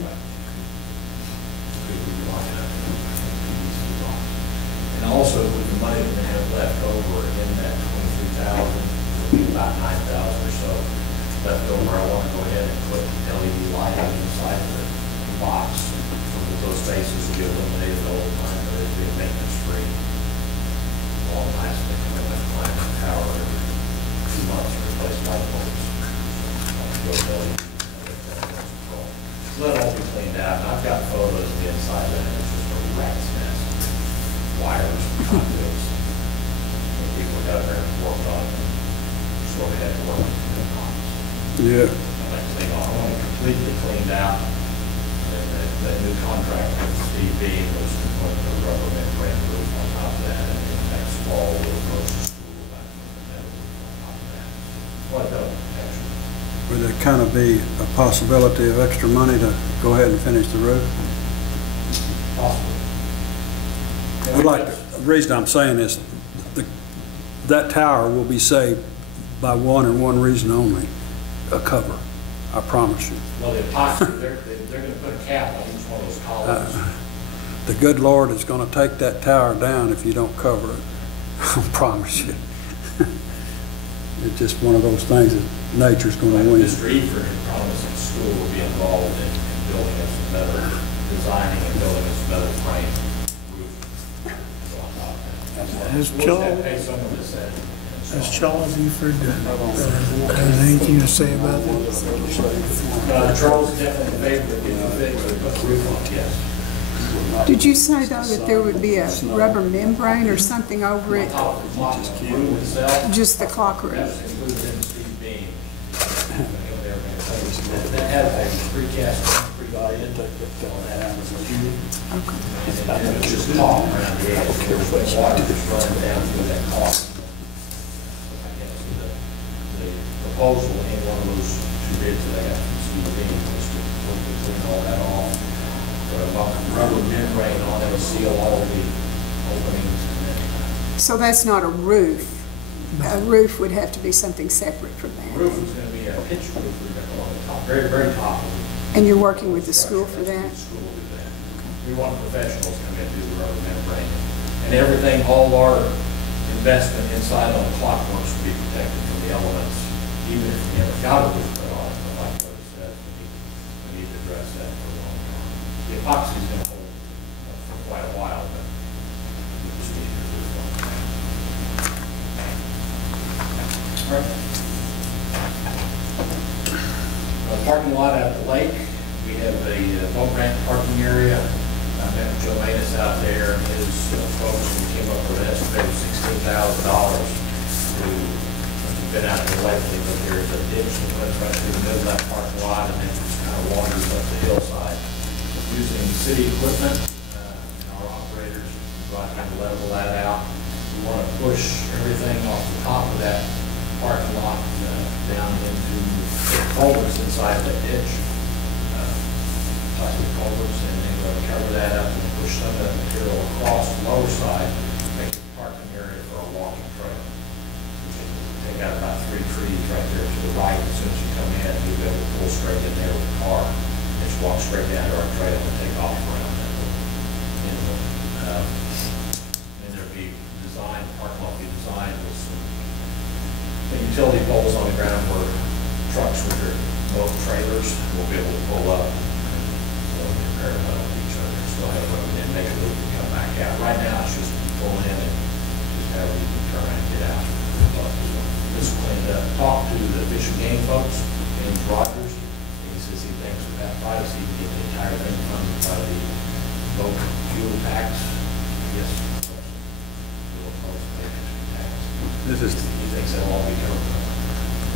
And also, with the money that we have left over in that 23,000, will be about 9,000 or so left over. I want to go ahead and put LED lighting inside the box so that those spaces will be illuminated all the time, but it'll be maintenance free. Long lasting, I might climb the tower every 2 months to replace light bulbs. So that'll all be cleaned out. And I've got photos of the inside of it. It's just a rat's nest. Wires, conduits. And people got there and worked on it. Sort of had to work with the box. Yeah. I want it completely cleaned out. And that new contract with Steve Bean was to put the rubber membrane roof on top of that. And then next fall, we'll approach the school back with the metal roof on top of that. What though, actually? Would there kind of be a possibility of extra money to go ahead and finish the roof? Possibly. I'd like to, the reason I'm saying this, that tower will be saved by one and one reason only, a cover, I promise you. Well, the epoxy, they're going to put a cap on each one of those columns. The good Lord is going to take that tower down if you don't cover it, I promise you. It's just one of those things that nature's going to win. Mr. Eford had promised that the school would be involved in building us a better, designing and building us a better frame roof. Has Charles Eford has anything to say about that? Charles is definitely in favor of getting a fix and put the roof on, yes. Did you say, though, that there would be a rubber membrane or something over it? Top of the roof itself. Just the clock roof? That's included in the Steve Bean. That has a precast concrete lid on that. Okay. And it's just caulk around the edge. There's water just running down through that caulk. I guess the proposal in one of those two bids that I got from Steve Bean was to clean all that off. Put a rubber membrane on it, seal all the openings. So that's not a roof? A roof would have to be something separate from The that? roof is going to be a pitch roof we're going to go on the top, very, very top of it. And you're working with the school for that? The school will do that. We want professionals to come in and do the rubber membrane. And everything, all our investment inside on the clockworks will be protected from the elements, even if we never got a roof put on it. But like what it says, we need to address that for a long time. The epoxy is going to hold for quite a while, but we just need to do it. All right. Parking lot out at the lake, we have a boat ramp parking area. I met with Joe Manus out there and his folks, and we came up with an estimate of $16,000 to, we've been out there lately, but there's a ditch that runs right through the middle of that parking lot and then just kind of wanders up the hillside. Using city equipment, our operators, go out and level that out. We want to push everything off the top of that parking lot down into culverts inside that ditch, plastic culverts, and then we're going to cover that up and push some of that material across the lower side, make a parking area for a walking trail. Take out about 3 trees right there to the right. As soon as you come in, you'll be able to pull straight in there with the car, and just walk straight down to our trail and take off around that little inlet. And there'll be designed, the parking lot will be designed with some utility poles on the ground where trucks with their boat trailers will be able to pull up. So they're parallel with each other. Still have room and then make a loop and come back out. Right now it's just pull in and just have you can turn around and get out. This will clean it up. Talk to the Fish and Game folks, James Rogers. He says he thinks with that price he can get the entire thing funded by the boat fuel tax. Yes. This is, He thinks that'll all be covered.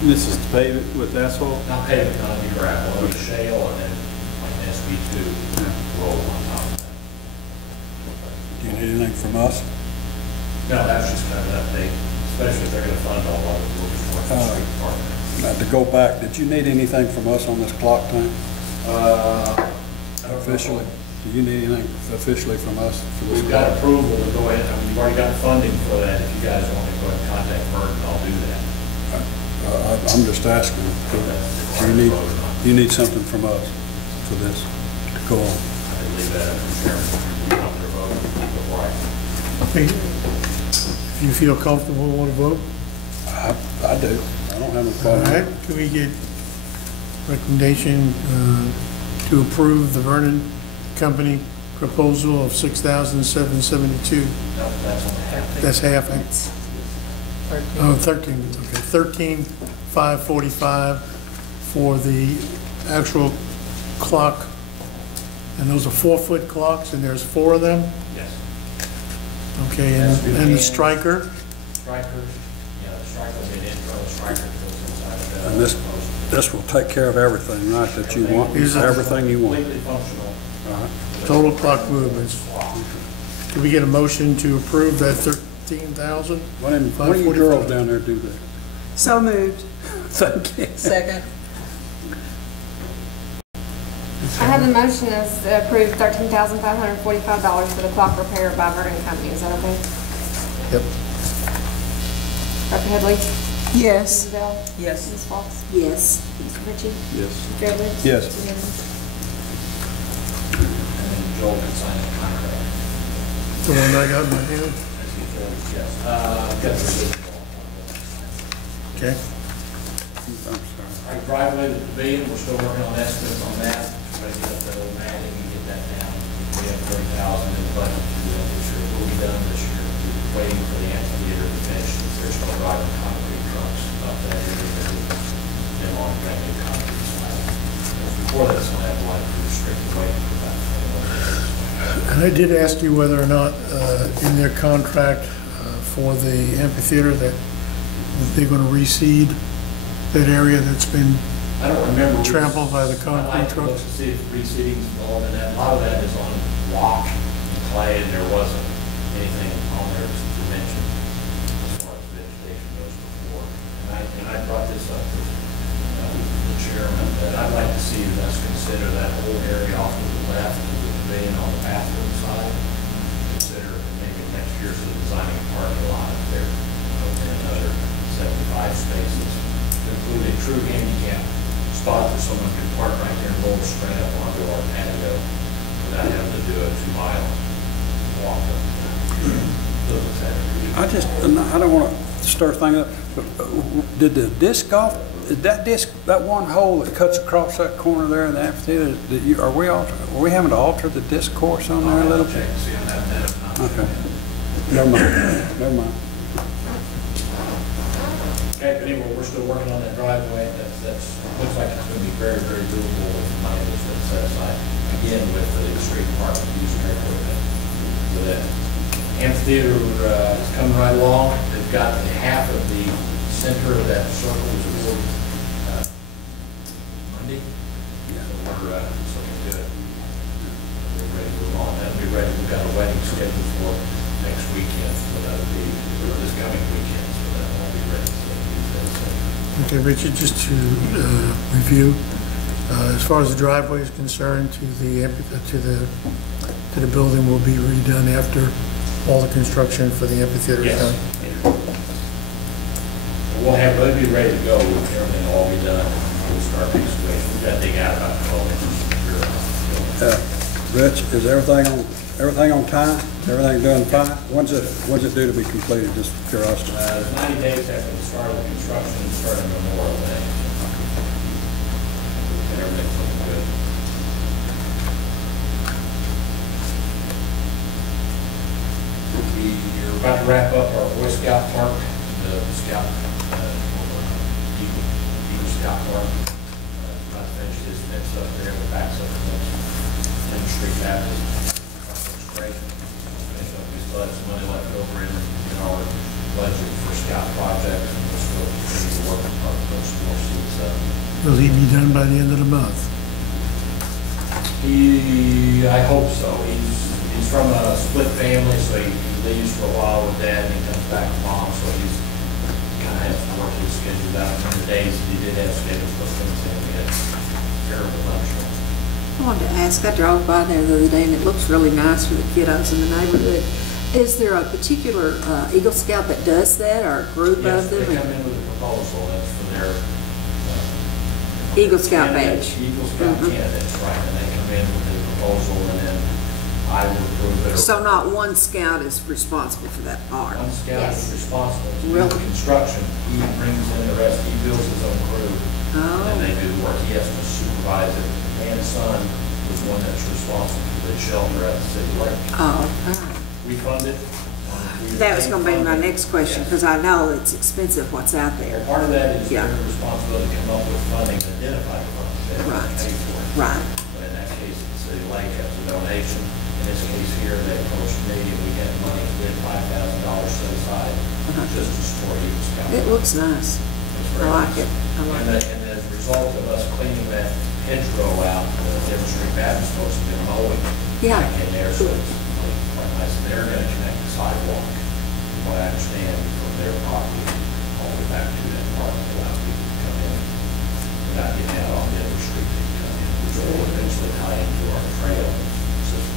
this is to pave it with asphalt? Not pavement, not be gravel, it'll be shale and then like an SB2 roll on top of that. Do you need anything from us? No, that's just kind of an update, especially if they're going to fund all of it, we'll just work the street department. Now, to go back, did you need anything from us on this clock thing? Officially? Do you need anything officially from us for this? We've got approval to go ahead, I mean, you've already got funding for that. If you guys want to go ahead and contact Merton, I'll do that. I'm just asking. You need something from us for this to go on? I believe that, Chairman, I'm going to vote before I Okay. If you feel comfortable, want to vote? I do. I don't have no All problem. right, can we get recommendation to approve the Vernon Company proposal of $6,772? No, that's on half. That's half, eh? Oh, 13, okay, 13,545 for the actual clock. And those are 4-foot clocks, and there's 4 of them? Yes. Okay, and the striker? Striker, the striker will be an intro, the striker goes inside of that. And this will take care of everything, right, that you want, Is it- everything you want. Completely functional. All right. Total clock movements. Can we get a motion to approve that 13,000? One of you girls down there do that. So moved. Thank you. Second. I have the motion as approved $13,545 for the clock repair by Vernon Company. Is that okay? Yep. Dr. Headley? Yes. Mrs. Bell? Yes. Ms. Fox? Yes. Mr. Ritchie? Yes. Mr. Edwards? Yes. Mr. Newman? And then Joel can sign the contract. The one I got in my hand? Yes. Got the original. Okay. I'm sorry. Our driveway to the pavilion, we're still working on estimates on that. Try to get up that old matting and get that down. We have 30,000 in the budget to do that this year. It will be done this year. We're waiting for the amphitheater to finish. They're still driving concrete trucks up that area. They're on brand new concrete slab. Before that, it's going to have a lot of restricted waiting for about 21 days. And I did ask you whether or not in their contract for the amphitheater that they're going to reseed that area that's been I don't remember. trampled by the I'd concrete like to look trucks. to see if reseeding's involved in that. A lot of that is on rock and clay, and there wasn't anything on there to mention as far as vegetation goes before. And I brought this up with the chairman, that I'd like to see us consider that whole area off to the left of the pavilion on the bathroom side. Consider maybe next year so designing a parking lot up there, and another 75 spaces to include a true handicap spot where someone can park right there and roll straight up onto our patio without having to do a 2-mile walk up. I don't want to stir things up, but did the disc golf, that one hole that cuts across that corner there in the amphitheater, are we having to alter the disc course on there a little bit? See on that net or not. Okay. Never mind, never mind. Okay, but anyway, we're still working on that driveway. Looks like it's going to be very, very doable with the money that's been set aside. Again, with the street department using their equipment for that. Amphitheater is coming right along. They've got half of the center of that circle is awarded Monday. Yeah. So we're looking good. We're ready to move on. That'll be ready. We've got a wedding scheduled for next weekend, so that'll be, or this coming weekend, so that won't be ready. Okay, Richard, just to review, as far as the driveway is concerned, to the building will be redone after all the construction for the amphitheater is Yes. done. It'll be ready to go. Everything will all be done. We'll start excavation. We've got to dig out about 12 inches. Rich, is everything on time? Everything doing fine? When's it due to be completed, just curiosity? 90 days after the start of the construction, starting Memorial Day. And everything's looking good. We're about to wrap up our Boy Scout Park, the Scout, Eagle Scout Park. About to finish this fence up there, the backs up against Main Street Baptist. Looks great. Finish up these buds, money left over in our budget for Scout projects, and we'll still continue to work on those more seats up. Will he be done by the end of the month? I hope so. He's from a split family, so he leaves for a while with dad and he comes back to mom, so he's kind of has to work his schedule out. On the days that he did have schedules, but things in, we had terrible thunderstorms. I wanted to ask, I drove by there the other day and it looks really nice for the kiddos in the neighborhood. Is there a particular Eagle Scout that does that, or a group Yes, of them? they come in with a proposal, that's for their Eagle Scout candidates, badge. Eagle Scout candidates, right, and they come in with a proposal, and then I would approve it. So not one scout is responsible for that part? One scout is Yes. responsible to do Really? the construction. He brings in the rest, he builds his own crew. Oh. And they do the work. He has to supervise it. And son was one that's responsible for the shelter at the city lake. Oh, okay. We fund it. That was gonna be my next question, because I know it's expensive what's out there. Part of that is Yeah. their responsibility to come up with funding, identify the funds that we Right. pay for. Right. But in that case, the city lake has a donation. In this case here, they approached me and we had money, we had $5,000 set aside just to support Eagle Scout. It looks nice. It's I very like nice. it. I like And as a result of us cleaning that hedgerow out, the Devon Street Baptist folks have been mowing Yeah. back in there, so it's like I said, they're gonna connect the sidewalk, from what I understand, from their property all the way back to that park, to allow people to come in without getting out on Devon Street, they can come in, which will eventually tie into our trail system.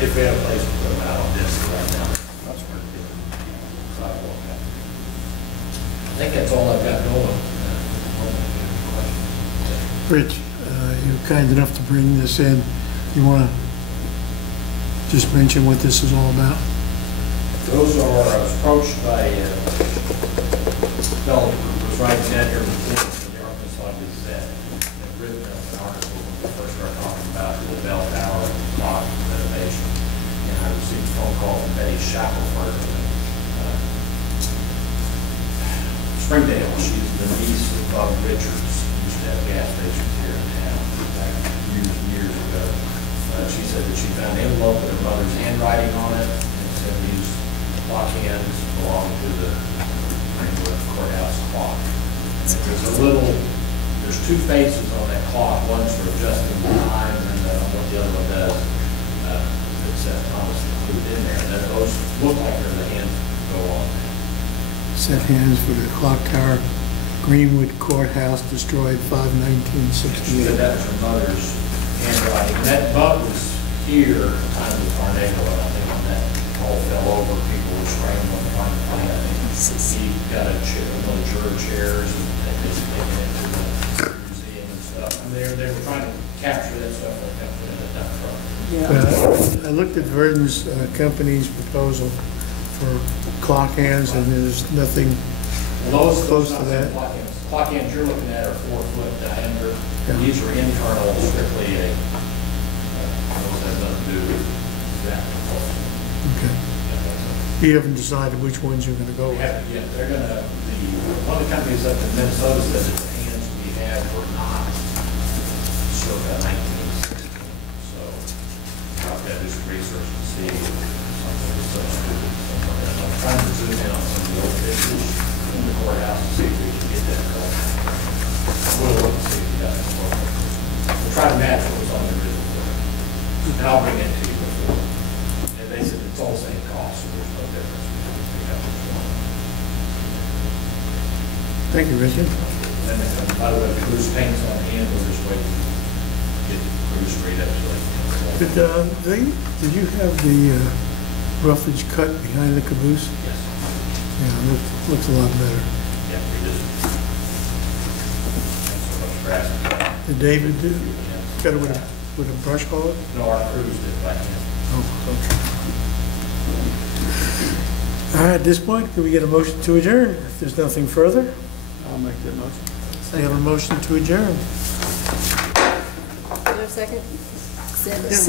If we have a place to put them out on this right now, that's where the sidewalk at. I think that's all I've got going. Rich, you're kind enough to bring this in. You want to just mention what this is all about? Those are, I was approached by a fellow who was writing down here before in the Arkansas Gazette. They've written up an article when we first started talking about the bell tower clock renovation. And I received a phone call from Betty Shackelford in Springdale. She's the niece of Bob Richards, who used to have gas stations here in town back years and years ago. She said that she found an envelope with her mother's handwriting on it, and it said these clock hands belong to the Greenwood courthouse clock. And there's two faces on that clock. One's for adjusting the time, and what the other one does, it's Thomas included in there. And then those look like they're the hands that go on. Set hands for the clock tower, Greenwood Courthouse destroyed 5/19/68. She said that was her mother's handwriting. And that bug was here at the time of the tornado, and I think when that all fell over, people were scrambling trying to find it. He got a chair, one of the juror chairs, and they just taken it to the museum and stuff. And they were trying to capture that stuff, and they kept putting it in that truck. I looked at Verdon's company's proposal for clock hands, and there's nothing Well, close those to that. Clock hands you're looking at are 4-foot diameter. Yeah. These are internal, strictly those have nothing to do with that. Okay. You haven't decided which ones you're going to go with. Yeah, they're gonna, one of the companies up in Minnesota says that the hands we had were not circa 1916. So I've got to do some research to see if something was substituted. I'm trying to zoom in on some of the old pictures in the courthouse to see if we can get that going. We'll look and see if we got that going. We'll try to match what was on the original one. And I'll bring it to you before. And they said it's all the same cost, so there's no difference. We can pick up which one. Thank you, Richard. And by the way, the cruise paint's on hand, we're just waiting to get the cruise street up to like. Did you have the roughage cut behind the caboose? Yes. Yeah, looks a lot better. Yeah, we just. So much grass. Did David do? Yeah. Got it with a brush hog? No, our crews did by hand. Oh, okay. All right, at this point, can we get a motion to adjourn? If there's nothing further, I'll make that motion. we have a motion to adjourn. Is there a second? Send it. It's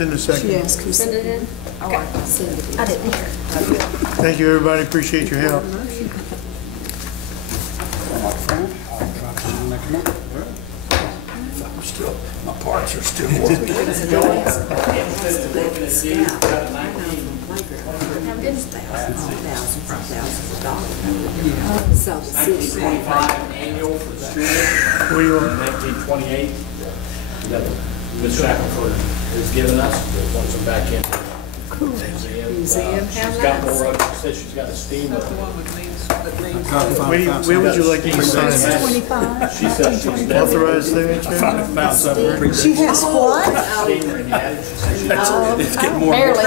in the She second. asked who Send said it in? Oh, I can send it. I didn't hear. Thank you, everybody. Appreciate your help. My parts are still Have a good So the city. Annual for the student. What do you want? 1928. That Ms. Shackelford has given us, that wants them back in. Museum. She's got more of it. She said she's got a steam of it. Where would you like me to sign this? 25. She said she's never Authorized signature? She has what? steamer in the attic. She said she's It's getting more, Barely.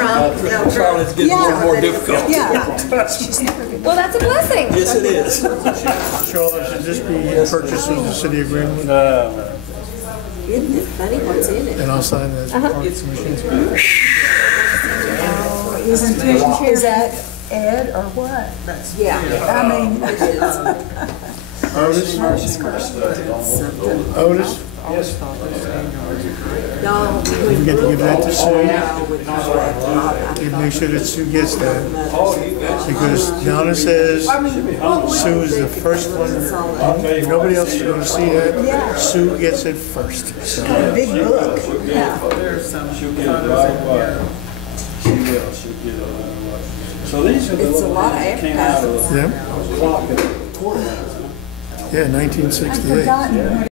it's getting more and more difficult. Yeah. She's never been. Well, that's a blessing. Yes, it is. Charlotte, should this be purchased of the city of Greenwood? Isn't it funny what's in it? And I'll sign it as Parks Commission. Is that Ed or what? Yeah. I mean, Otis? Otis? Always thought those annuals are great. No. You get to give that to Sue. Sue. You make sure that Sue gets that. Because Donna says Sue is the first one. Nobody else is gonna see that. Sue gets it first. So, a big book. There's some photos in here. She will, she'll get a lot. So these are the It's a little lot of things that came out of yeah, the clock at the courthouse. yeah, I've 1968. forgotten